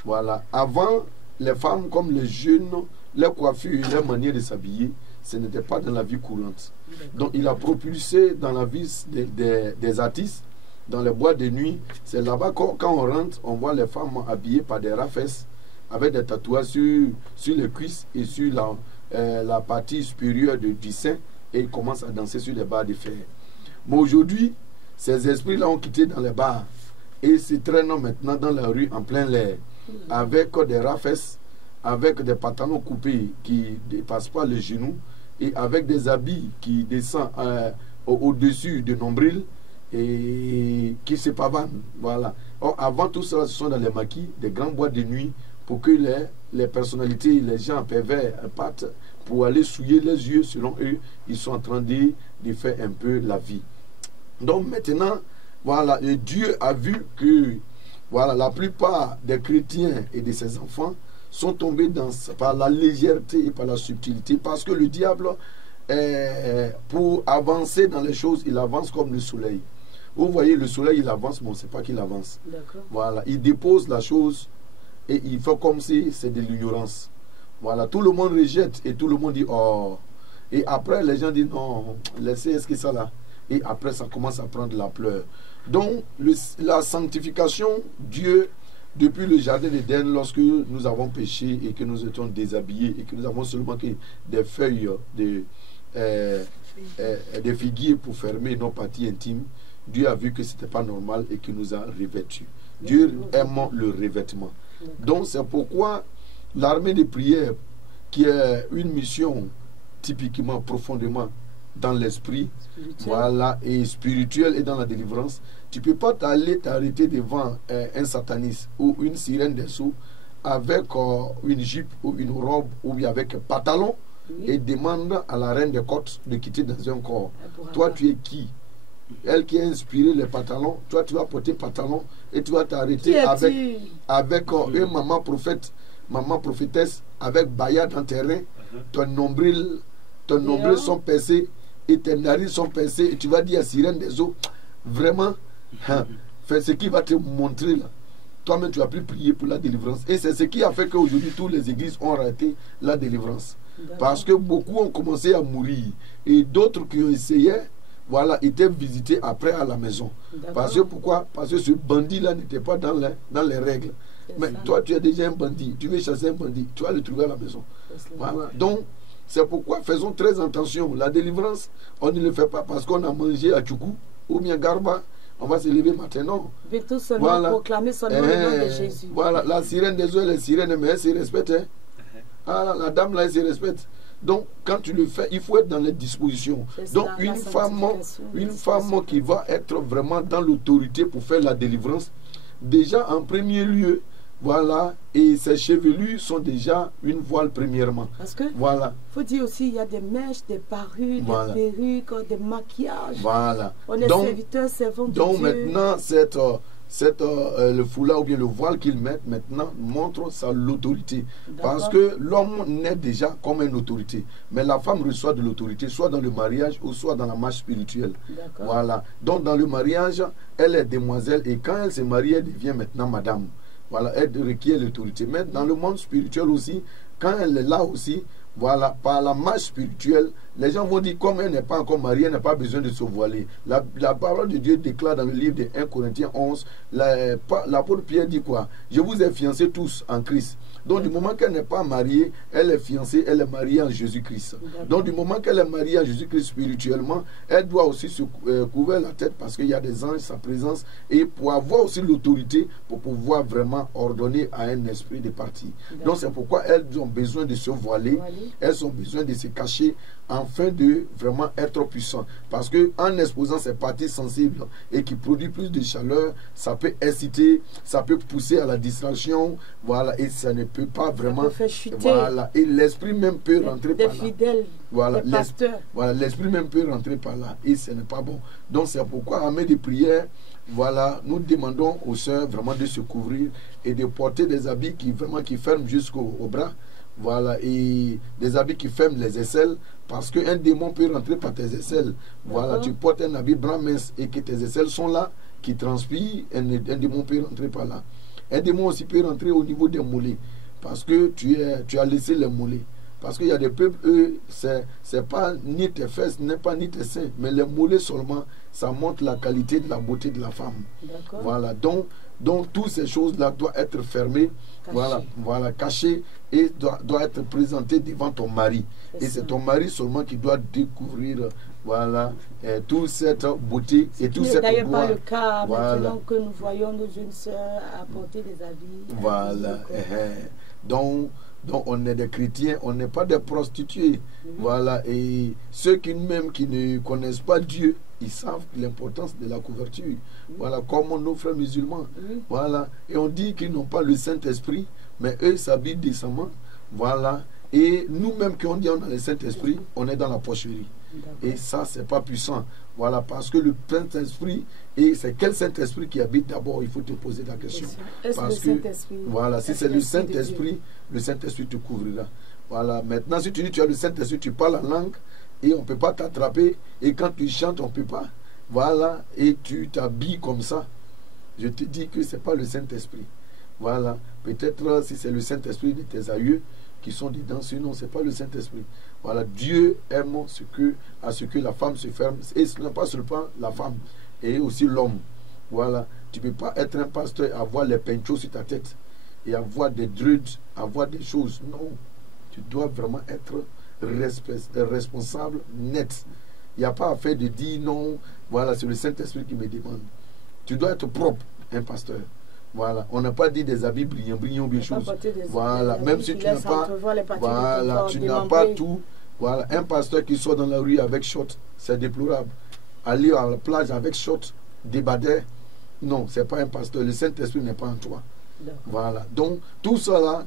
Voilà. Avant, les femmes comme les jeunes, les coiffures et les manières de s'habiller, ce n'était pas dans la vie courante. Donc il a propulsé dans la vie des artistes, dans les bois de nuit. C'est là-bas quand on rentre, on voit les femmes habillées par des rafesses, avec des tatouages sur les cuisses et sur la partie supérieure du sein, et ils commencent à danser sur les barres de fer. Mais aujourd'hui, ces esprits-là ont quitté dans les bars et se traînent maintenant dans la rue en plein l'air, avec des rafesses, avec des pantalons coupés qui ne dépassent pas les genoux, et avec des habits qui descendent au-dessus du nombril et qui se pavanent. Voilà. Or, avant tout ça, ce sont dans les maquis, des grands bois de nuit, pour que les personnalités, les gens pervers partent pour aller souiller les yeux. Selon eux, ils sont en train de faire un peu la vie. Donc maintenant, voilà, et Dieu a vu que, voilà, la plupart des chrétiens et de ses enfants sont tombés par la légèreté et par la subtilité, parce que le diable, pour avancer dans les choses, il avance comme le soleil. Vous voyez, le soleil, il avance, mais on ne sait pas qu'il avance. Voilà, il dépose la chose et il fait comme si c'est de l'ignorance. Voilà, tout le monde rejette et tout le monde dit oh. Et après, les gens disent non, laissez, est-ce que ça là? Et après, ça commence à prendre la pleure. Donc, la sanctification, Dieu, depuis le jardin d'Éden, lorsque nous avons péché et que nous étions déshabillés et que nous avons seulement que des feuilles de figuiers pour fermer nos parties intimes, Dieu a vu que ce n'était pas normal et qu'il nous a revêtus. Dieu aime le revêtement. Donc c'est pourquoi l'armée de prière, qui est une mission typiquement profondément dans l'esprit, voilà, et spirituelle et dans la délivrance, tu ne peux pas t'arrêter devant un sataniste ou une sirène des sceaux avec une jupe ou une robe ou avec un pantalon et demande à la reine des côtes de quitter dans un corps. Toi, tu es qui? Elle qui a inspiré les pantalons, toi tu vas porter pantalon et tu vas t'arrêter avec une maman prophète, maman prophétesse, avec Baya dans tes reins, ton nombril sont percés et tes narines sont percées et tu vas dire à sirène des eaux, vraiment, fais ce qui va te montrer là. Toi-même tu as pu prier pour la délivrance. Et c'est ce qui a fait qu'aujourd'hui toutes les églises ont raté la délivrance. Parce que beaucoup ont commencé à mourir et d'autres qui ont essayé, voilà, étaient visités après à la maison. Parce que pourquoi? Parce que ce bandit-là n'était pas dans les règles. Mais toi, tu es déjà un bandit. Tu veux chasser un bandit. Tu vas le trouver à la maison. Voilà. Donc, c'est pourquoi faisons très attention. La délivrance, on ne le fait pas parce qu'on a mangé à Tchoukou ou bien Garba. On va se lever maintenant. Mais tout seulement proclamer son nom, le nom de Jésus. Voilà, la sirène des eaux, les sirènes, mais elle se respecte. Hein. Ah, la dame là, elle se respecte. Donc, quand tu le fais, il faut être dans les dispositions. Donc, une femme qui va être vraiment dans l'autorité pour faire la délivrance, déjà en premier lieu, voilà, et ses chevelus sont déjà une voile premièrement. Parce que, voilà. Faut dire aussi, il y a des mèches, des parures, voilà, des perruques, des maquillages. Voilà. On est serviteurs, servants de Dieu. Donc maintenant, le foulard ou bien le voile qu'ils mettent maintenant montre l'autorité. Parce que l'homme naît déjà comme une autorité. Mais la femme reçoit de l'autorité, soit dans le mariage ou soit dans la marche spirituelle. Voilà. Donc dans le mariage, elle est demoiselle et quand elle se marie, elle devient maintenant madame. Voilà, elle requiert l'autorité. Mais dans le monde spirituel aussi, quand elle est là aussi, voilà, par la marche spirituelle, les gens vont dire, comme elle n'est pas encore mariée, elle n'a pas besoin de se voiler. La parole de Dieu déclare dans le livre de 1 Corinthiens 11, l'apôtre Pierre dit quoi? Je vous ai fiancés tous en Christ. Donc du moment qu'elle n'est pas mariée, elle est fiancée, elle est mariée en Jésus-Christ. Donc du moment qu'elle est mariée en Jésus-Christ spirituellement, elle doit aussi se couvrir la tête parce qu'il y a des anges, sa présence, et pour avoir aussi l'autorité pour pouvoir vraiment ordonner à un esprit de partir. Donc c'est pourquoi elles ont besoin de se voiler, elles ont besoin de se cacher afin de vraiment être puissant. Parce qu'en exposant ces parties sensibles et qui produisent plus de chaleur, ça peut inciter, ça peut pousser à la distraction, voilà, et ça ne peut pas vraiment... Ça peut faire chuter. Voilà, et l'esprit même peut rentrer par là. Des fidèles, voilà, des pasteurs. Voilà, l'esprit même peut rentrer par là, et ce n'est pas bon. Donc c'est pourquoi, en main de prière, voilà, nous demandons aux sœurs vraiment de se couvrir et de porter des habits qui ferment jusqu'au bras. Voilà, et des habits qui ferment les aisselles, parce qu'un démon peut rentrer par tes aisselles. Voilà, tu portes un habit blanc mince et que tes aisselles sont là, qui transpirent, un démon peut rentrer par là. Un démon aussi peut rentrer au niveau des mollets, parce que tu as laissé les mollets. Parce qu'il y a des peuples, eux, c'est pas ni tes fesses, n'est pas ni tes seins, mais les mollets seulement, ça montre la qualité de la beauté de la femme. Voilà, donc toutes ces choses-là doivent être fermées, voilà, cachées, et doit être présentées devant ton mari. Et c'est ton mari seulement qui doit découvrir, voilà, toute cette beauté et toute cette gloire. D'ailleurs, pas le cas maintenant que nous voyons nos jeunes sœurs apporter des habits. Voilà. Donc on est des chrétiens, on n'est pas des prostituées. Voilà. Et ceux qui ne connaissent pas Dieu, ils savent l'importance de la couverture. Voilà, comme nos frères musulmans. Voilà. Et on dit qu'ils n'ont pas le Saint-Esprit, mais eux s'habillent décemment. Voilà. Et nous-mêmes qui on dit on a le Saint-Esprit, on est dans la pocherie. Et ça, c'est pas puissant. Voilà, parce que le Saint-Esprit, et c'est quel Saint-Esprit qui habite d'abord, il faut te poser la question. Parce que, voilà, si c'est le Saint-Esprit, le Saint-Esprit te couvrira. Voilà, maintenant, si tu dis tu as le Saint-Esprit, tu parles en langue, et on ne peut pas t'attraper, et quand tu chantes, on ne peut pas. Voilà, et tu t'habilles comme ça. Je te dis que ce n'est pas le Saint-Esprit. Voilà, peut-être si c'est le Saint-Esprit de tes aïeux qui sont dedans, sinon ce n'est pas le Saint-Esprit. Voilà, Dieu aime à ce que la femme se ferme, et ce n'est pas seulement la femme, et aussi l'homme. Voilà, tu ne peux pas être un pasteur et avoir les pinchos sur ta tête, et avoir des druides, avoir des choses. Non, tu dois vraiment être responsable, net. Il n'y a pas à faire de dire non, voilà, c'est le Saint-Esprit qui me demande. Tu dois être propre, un pasteur. Voilà, on n'a pas dit des habits brillants, bien choses. Voilà, même si tu n'as pas, voilà, tu n'as pas tout. Voilà, un pasteur qui sort dans la rue avec short, c'est déplorable. Aller à la plage avec short, débardeur, non, c'est pas un pasteur. Le Saint-Esprit n'est pas en toi. Voilà, donc tout cela,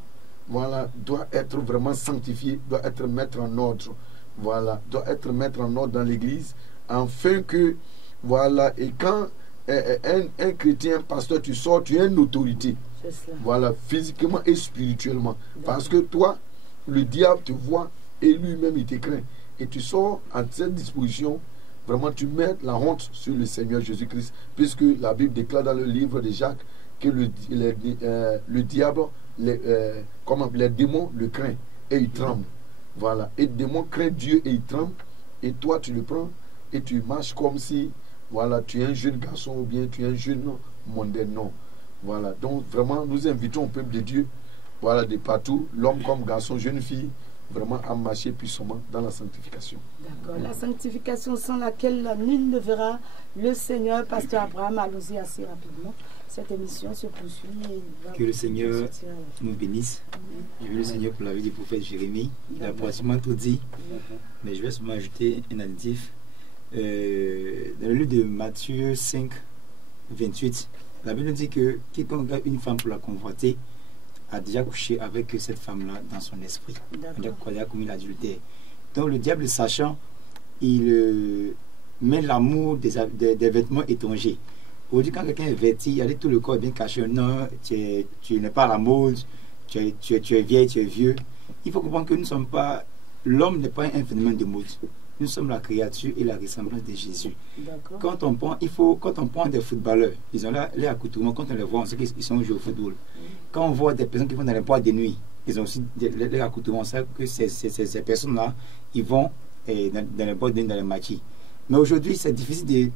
voilà, doit être vraiment sanctifié, doit être mis en ordre. Voilà, doit être mis en ordre dans l'église, afin que, voilà, et quand un chrétien, un pasteur, tu sors, tu as une autorité. Voilà, physiquement et spirituellement. Parce que toi, le diable te voit et lui-même il te craint. Et tu sors à cette disposition, vraiment tu mets la honte sur le Seigneur Jésus-Christ, puisque la Bible déclare dans le livre de Jacques que le diable, les démons le craignent et ils tremblent. Voilà, et le démon craint Dieu et il tremble, et toi tu le prends et tu marches comme si, voilà, tu es un jeune garçon ou bien tu es un jeune mondain. Non. Voilà, donc vraiment, nous invitons au peuple de Dieu, voilà, de partout, l'homme comme garçon, jeune fille, vraiment à marcher puissamment dans la sanctification. D'accord, la sanctification sans laquelle nul ne verra le Seigneur. Pasteur Abraham, allons-y assez rapidement. Cette émission se poursuit. Que le Seigneur nous bénisse. Je veux le Seigneur pour la vie du prophète Jérémie. Il a pratiquement tout dit, mais je vais seulement ajouter un additif. Dans le livre de Matthieu 5, 28, la Bible dit que quiconque a une femme pour la convoiter a déjà couché avec cette femme-là dans son esprit. Il a commis l'adultère. Donc le diable, sachant, il met l'amour des vêtements étrangers. Aujourd'hui, quand quelqu'un est vêtu, il a dit tout le corps est bien caché. Non, tu n'es pas à la mode, tu es vieille, tu es vieux. Il faut comprendre que nous ne sommes pas... L'homme n'est pas un phénomène de mode. Nous sommes la créature et la ressemblance de Jésus. Quand on prend des footballeurs, ils ont les accoutrements. Quand on les voit, on sait qu'ils sont joués au football. Quand on voit des personnes qui vont dans les boîtes de nuit, ils ont aussi les accoutrements. On sait que ces personnes-là, ils vont dans les boîtes de nuit, dans les maquis. Mais aujourd'hui, c'est difficile de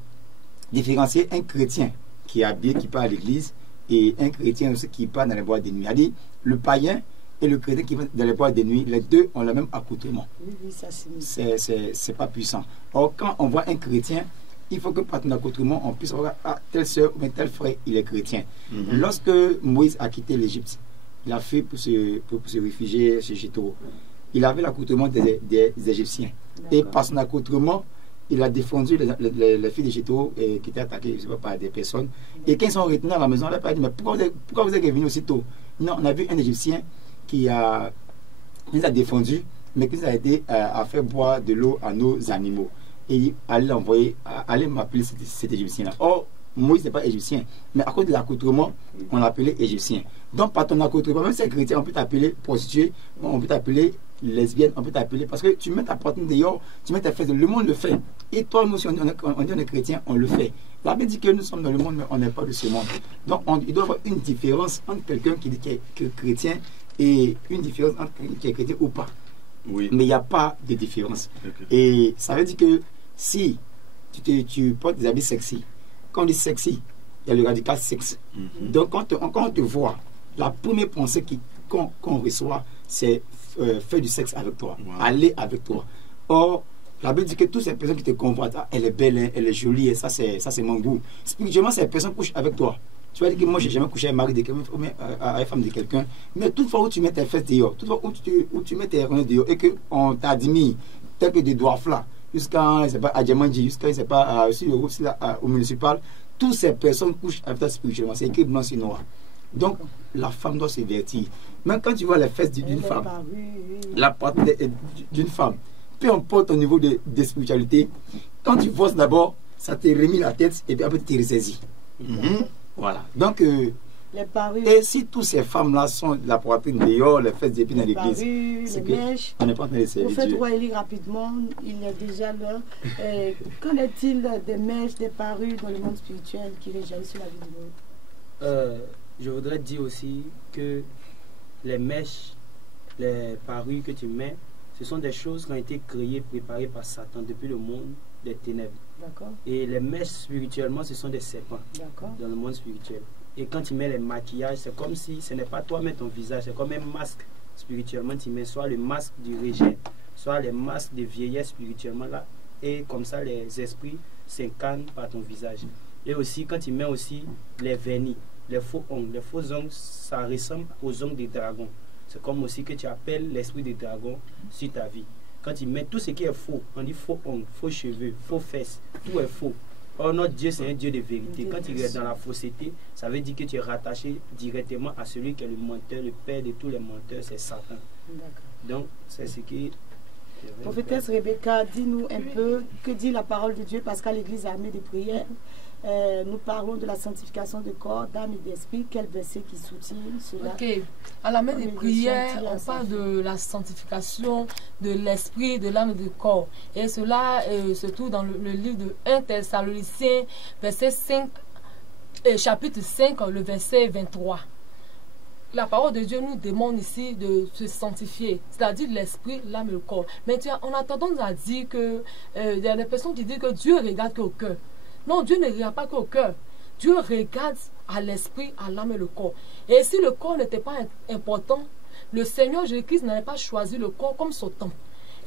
différencier un chrétien qui est habillé, qui part à l'église, et un chrétien aussi qui part dans les boîtes de nuit. C'est-à-dire, le païen et le chrétien qui va dans les boîtes de nuit, les deux ont le même accoutrement. Oui, ça c'est pas puissant. Or, quand on voit un chrétien, il faut que par ton accoutrement, on puisse voir telle soeur ou tel frère, il est chrétien. Lorsque Moïse a quitté l'Égypte, il a fait pour se réfugier chez Jétro. Il avait l'accoutrement des Égyptiens. Et par son accoutrement, il a défendu les filles de Jétro qui étaient attaquées, je sais pas, par des personnes. Et quand ils sont retenus à la maison, on leur a dit, mais pourquoi vous êtes revenus aussitôt? Non, on a vu un Égyptien qui nous a défendu, mais qui nous a aidé à faire boire de l'eau à nos animaux. Et allez m'appeler cet Égyptien-là. Or, Moïse n'est pas égyptien, mais à cause de l'accoutrement, on l'appelait égyptien. Donc, par ton accoutrement, même si c'est chrétien, on peut t'appeler prostituée, on peut t'appeler lesbienne, on peut t'appeler, parce que tu mets ta poitrine dehors, tu mets ta fesse, le monde le fait. Et toi, nous, si on dit on est chrétien, on le fait. La Bible dit que nous sommes dans le monde, mais on n'est pas de ce monde. Donc, il doit y avoir une différence entre quelqu'un qui dit qu'il est chrétien et une différence entre quelqu'un qui est chrétien ou pas. Oui. Mais il n'y a pas de différence. Okay. Et ça veut dire que si tu portes des habits sexy, quand on dit sexy, il y a le radical sexe. Donc, quand on te voit, la première pensée qu'on reçoit, c'est faire du sexe avec toi, aller avec toi. Or, la Bible dit que toutes ces personnes qui te convoitent, elle est belle, hein, elle est jolie, et ça c'est mon goût. Spirituellement, ces personnes couchent avec toi. Tu vas dire que moi, j'ai jamais couché avec un mari de quelqu'un, avec une femme de quelqu'un, mais toutefois où tu mets tes fesses dehors, toutefois où tu mets tes reins dehors, et qu'on t'admire, tel que des doigts là, jusqu'à, c'est pas à Diamandji, jusqu'à, c'est pas au municipal, toutes ces personnes couchent avec toi spirituellement. C'est écrit blanc sur noir. Donc, la femme doit se vertir. Même quand tu vois les fesses d'une femme, la poitrine d'une femme, peu importe ton niveau de spiritualité, quand tu vois d'abord, ça te remet la tête et puis après tu te ressaisis. Voilà. Donc, et si toutes ces femmes-là sont la poitrine dehors, les fesses d'épines dans l'église, c'est que on n'est pas en train de servir Dieu. Prophète Waeli, rapidement, il y a déjà l'heure. Qu'en est-il des mèches, des parures dans le monde spirituel qui réagissent sur la vie du monde? Je voudrais dire aussi que les mèches, les parures que tu mets, ce sont des choses qui ont été créées, préparées par Satan depuis le monde des ténèbres. Et les mèches spirituellement, ce sont des serpents dans le monde spirituel. Et quand tu mets les maquillages, c'est comme si ce n'est pas toi mais ton visage, c'est comme un masque spirituellement. Tu mets soit le masque du rejet, soit les masques de vieillesse spirituellement là. Et comme ça, les esprits s'incarnent par ton visage. Et aussi, quand tu mets aussi les vernis, les faux ongles, ça ressemble aux ongles des dragons. C'est comme aussi que tu appelles l'esprit des dragons sur ta vie. Quand tu mets tout ce qui est faux, on dit faux ongles, faux cheveux, faux fesses, tout est faux. Or, notre Dieu, c'est un Dieu de vérité. Quand tu es dans la fausseté, ça veut dire que tu es rattaché directement à celui qui est le menteur, le père de tous les menteurs, c'est Satan. Donc, c'est ce qui... Prophétesse Rebecca, dis-nous un peu, que dit la parole de Dieu, parce qu'à l'église armée de prière, nous parlons de la sanctification de corps, d'âme et d'esprit. Quel verset qui soutient cela? Ok. À la main des prières, on parle de la sanctification de l'esprit, de l'âme et du corps. Et cela se trouve dans le livre de 1 Thessaloniciens, chapitre 5, le verset 23. La parole de Dieu nous demande ici de se sanctifier, c'est-à-dire l'esprit, l'âme et le corps. Mais on a tendance à dire que il y a des personnes qui disent que Dieu regarde qu'au cœur. Non, Dieu ne regarde pas qu'au cœur. Dieu regarde à l'esprit, à l'âme et le corps. Et si le corps n'était pas important, le Seigneur Jésus-Christ n'avait pas choisi le corps comme son temple.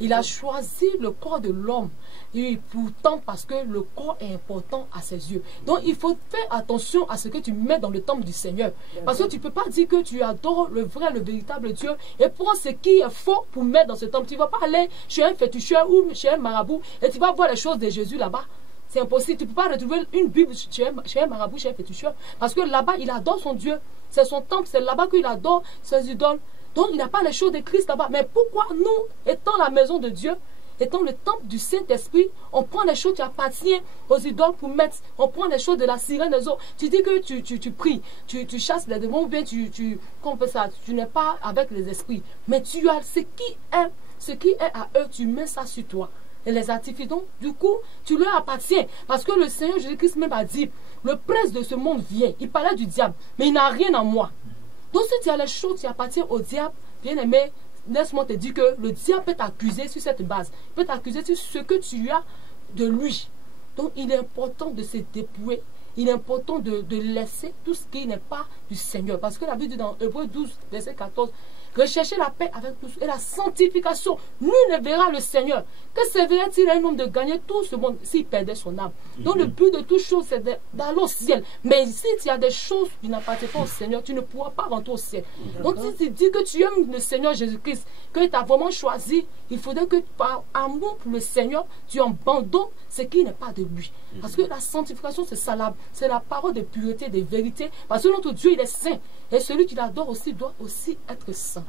Il a choisi le corps de l'homme. Et pourtant, parce que le corps est important à ses yeux. Donc, il faut faire attention à ce que tu mets dans le temple du Seigneur. Parce que tu ne peux pas dire que tu adores le vrai, le véritable Dieu et prends ce qui est faux pour mettre dans ce temple. Tu ne vas pas aller chez un féticheur ou chez un marabout et tu vas voir les choses de Jésus là-bas. C'est impossible. Tu ne peux pas retrouver une Bible chez un marabout, chez un féticheur. Parce que là-bas, il adore son Dieu. C'est son temple. C'est là-bas qu'il adore ses idoles. Donc, il n'a pas les choses de Christ là-bas. Mais pourquoi nous, étant la maison de Dieu, étant le temple du Saint-Esprit, on prend les choses qui appartiennent aux idoles pour mettre, on prend les choses de la sirène des eaux. Tu dis que tu pries, tu chasses les démons, ou bien tu n'es pas avec les esprits. Mais tu as ce qui est à eux, tu mets ça sur toi. Et les artifices, donc, du coup, tu leur appartiens. Parce que le Seigneur Jésus-Christ même a dit, le prince de ce monde vient. Il parlait du diable, mais il n'a rien en moi. Donc, si tu as les choses qui appartiennent au diable, bien aimé, laisse-moi te dire que le diable peut t'accuser sur cette base. Il peut t'accuser sur ce que tu as de lui. Donc, il est important de se dépouiller. Il est important de laisser tout ce qui n'est pas du Seigneur. Parce que la Bible dit dans Hébreux 12, verset 14, recherchez la paix avec tous et la sanctification. Nul ne verra le Seigneur. Que servirait-il à un homme de gagner tout ce monde s'il perdait son âme? Donc le but de toute chose, c'est d'aller au ciel. Mais si tu as des choses qui n'appartiennent pas au Seigneur, tu ne pourras pas rentrer au ciel. Donc si tu dis que tu aimes le Seigneur Jésus-Christ, que tu as vraiment choisi, il faudrait que par amour pour le Seigneur, tu abandonnes ce qui n'est pas de lui. Parce que la sanctification, c'est la parole de pureté, de vérité. Parce que notre Dieu, il est saint. Et celui qui l'adore aussi doit aussi être saint.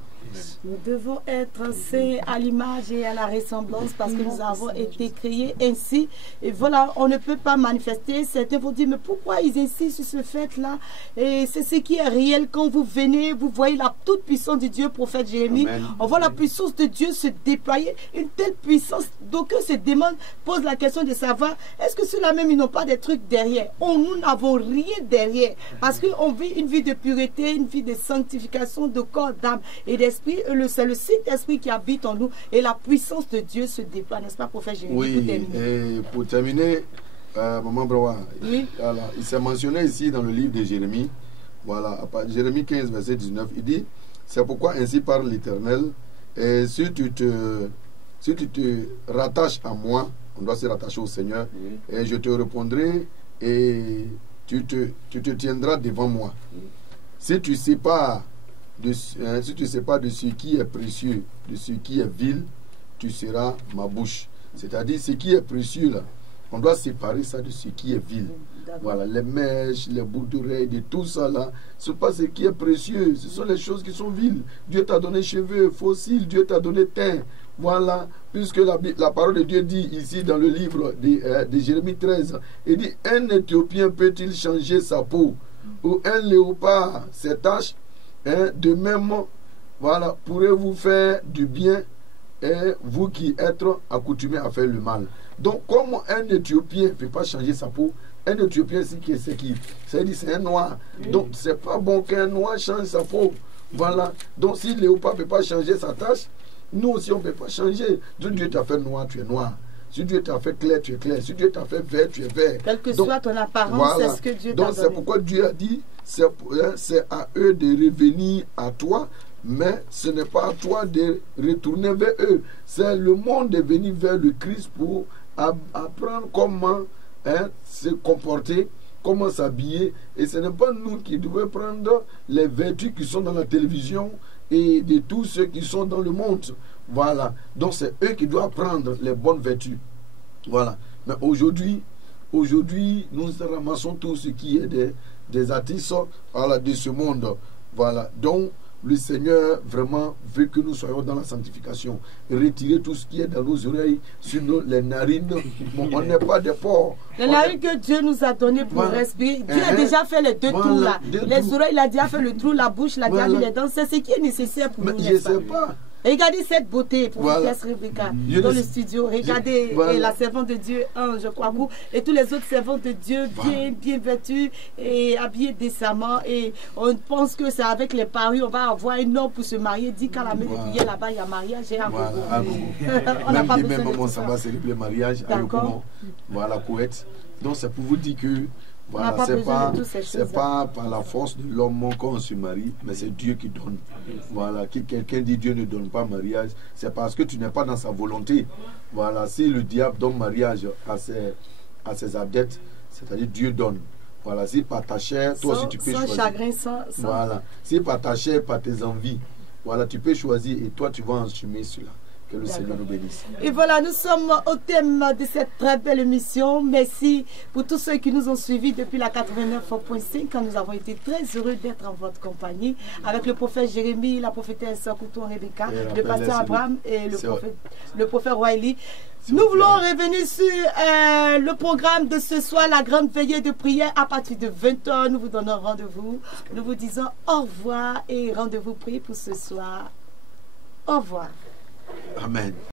Nous devons être saints à l'image et à la ressemblance parce que nous avons été créés ainsi. Et voilà, on ne peut pas manifester. Certains vont dire, mais pourquoi ils insistent sur ce fait-là? Et c'est ce qui est réel. Quand vous venez, vous voyez la toute puissance du Dieu, prophète Jérémie. Amen. On voit la puissance de Dieu se déployer. Une telle puissance. D'aucuns se demandent, posent la question de savoir, est-ce que ceux-là même, ils n'ont pas des trucs derrière? Nous n'avons rien derrière. Parce qu'on vit une vie de pureté, une vie de sanctification de corps, d'âme et d'esprit. C'est le Saint-Esprit qui habite en nous et la puissance de Dieu se déploie, n'est-ce pas, prophète Jérémie? Oui, et pour terminer, Maman Brawa, oui. Voilà, il s'est mentionné ici dans le livre de Jérémie, voilà, Jérémie 15, verset 19, il dit, c'est pourquoi ainsi parle l'Éternel, et si tu te rattaches à moi, on doit se rattacher au Seigneur, oui. Et je te répondrai et tu te tiendras devant moi. Si tu ne sais pas de ce qui est précieux, de ce qui est vil, tu seras ma bouche. C'est-à-dire, ce qui est précieux, là, on doit séparer ça de ce qui est vil. Voilà, les mèches, les boucles d'oreilles, de tout ça, là, ce n'est pas ce qui est précieux, ce sont les choses qui sont viles. Dieu t'a donné cheveux, fossiles, Dieu t'a donné teint. Voilà, puisque la parole de Dieu dit ici dans le livre de Jérémie 13, il dit, un Éthiopien peut-il changer sa peau? Ou un léopard ses taches? De même, voilà, pourrez-vous faire du bien, et vous qui êtes accoutumés à faire le mal. Donc, comme un Éthiopien ne peut pas changer sa peau, un Éthiopien, c'est qui? C'est un noir. Donc, c'est pas bon qu'un noir change sa peau. Voilà. Donc, si le léopard ne peut pas changer sa tache, nous aussi, on ne peut pas changer. Si Dieu t'a fait noir, tu es noir. Si Dieu t'a fait clair, tu es clair. Si Dieu t'a fait vert, tu es vert. Quelle que soit ton apparence, voilà. C'est ce que Dieu t'a donné. Donc, c'est pourquoi Dieu a dit, c'est à eux de revenir à toi, mais ce n'est pas à toi de retourner vers eux. C'est le monde de venir vers le Christ pour apprendre comment se comporter, comment s'habiller. Et ce n'est pas nous qui devons prendre les vertus qui sont dans la télévision et de tous ceux qui sont dans le monde. Voilà. Donc c'est eux qui doivent prendre les bonnes vertus. Voilà. Mais aujourd'hui, nous ramassons tout ce qui est des artistes, voilà, de ce monde. Voilà. Donc le Seigneur vraiment veut que nous soyons dans la sanctification. Retirer tout ce qui est dans nos oreilles, sur les narines. Bon, on n'est pas des porcs. Les narines que Dieu nous a données pour respirer. Dieu a déjà fait les deux trous là. Les oreilles, il a déjà fait le trou, la bouche, il a déjà mis les dents. C'est ce qui est nécessaire pour nous. Je ne sais pas. Regardez cette beauté, prophétesse Rebecca, dans le studio. Regardez la servante de Dieu, je crois, et tous les autres servantes de Dieu, bien vêtus et habillés décemment. Et on pense que c'est avec les paris, on va avoir un homme pour se marier. Dit qu'à la maison de prière là-bas, il y a mariage et à on n'a pas besoin de ça. Ça va célébrer le mariage à Yopougon, voilà, Koweït. Donc c'est pour vous dire que Voilà, c'est pas par la force de l'homme qu'on se marie, mais c'est Dieu qui donne. Voilà, quelqu'un dit Dieu ne donne pas mariage, c'est parce que tu n'es pas dans sa volonté. Voilà, si le diable donne mariage à ses adeptes, c'est-à-dire Dieu donne. Voilà, si par ta chair, toi aussi tu peux choisir. Chagrin, voilà, si par ta chair, par tes envies, voilà, tu peux choisir et toi tu vas assumer cela. Que le Seigneur nous bénisse. Et voilà, nous sommes au thème de cette très belle émission. Merci pour tous ceux qui nous ont suivis depuis la 89.5. Quand nous avons été très heureux d'être en votre compagnie avec le prophète Jérémie, la prophétesse Couton Rebecca, le pasteur Abraham et le prophète Wiley. Nous voulons revenir sur le programme de ce soir, la grande veillée de prière à partir de 20h. Nous vous donnons rendez-vous. Nous vous disons au revoir et rendez-vous pris pour ce soir. Au revoir. Amen.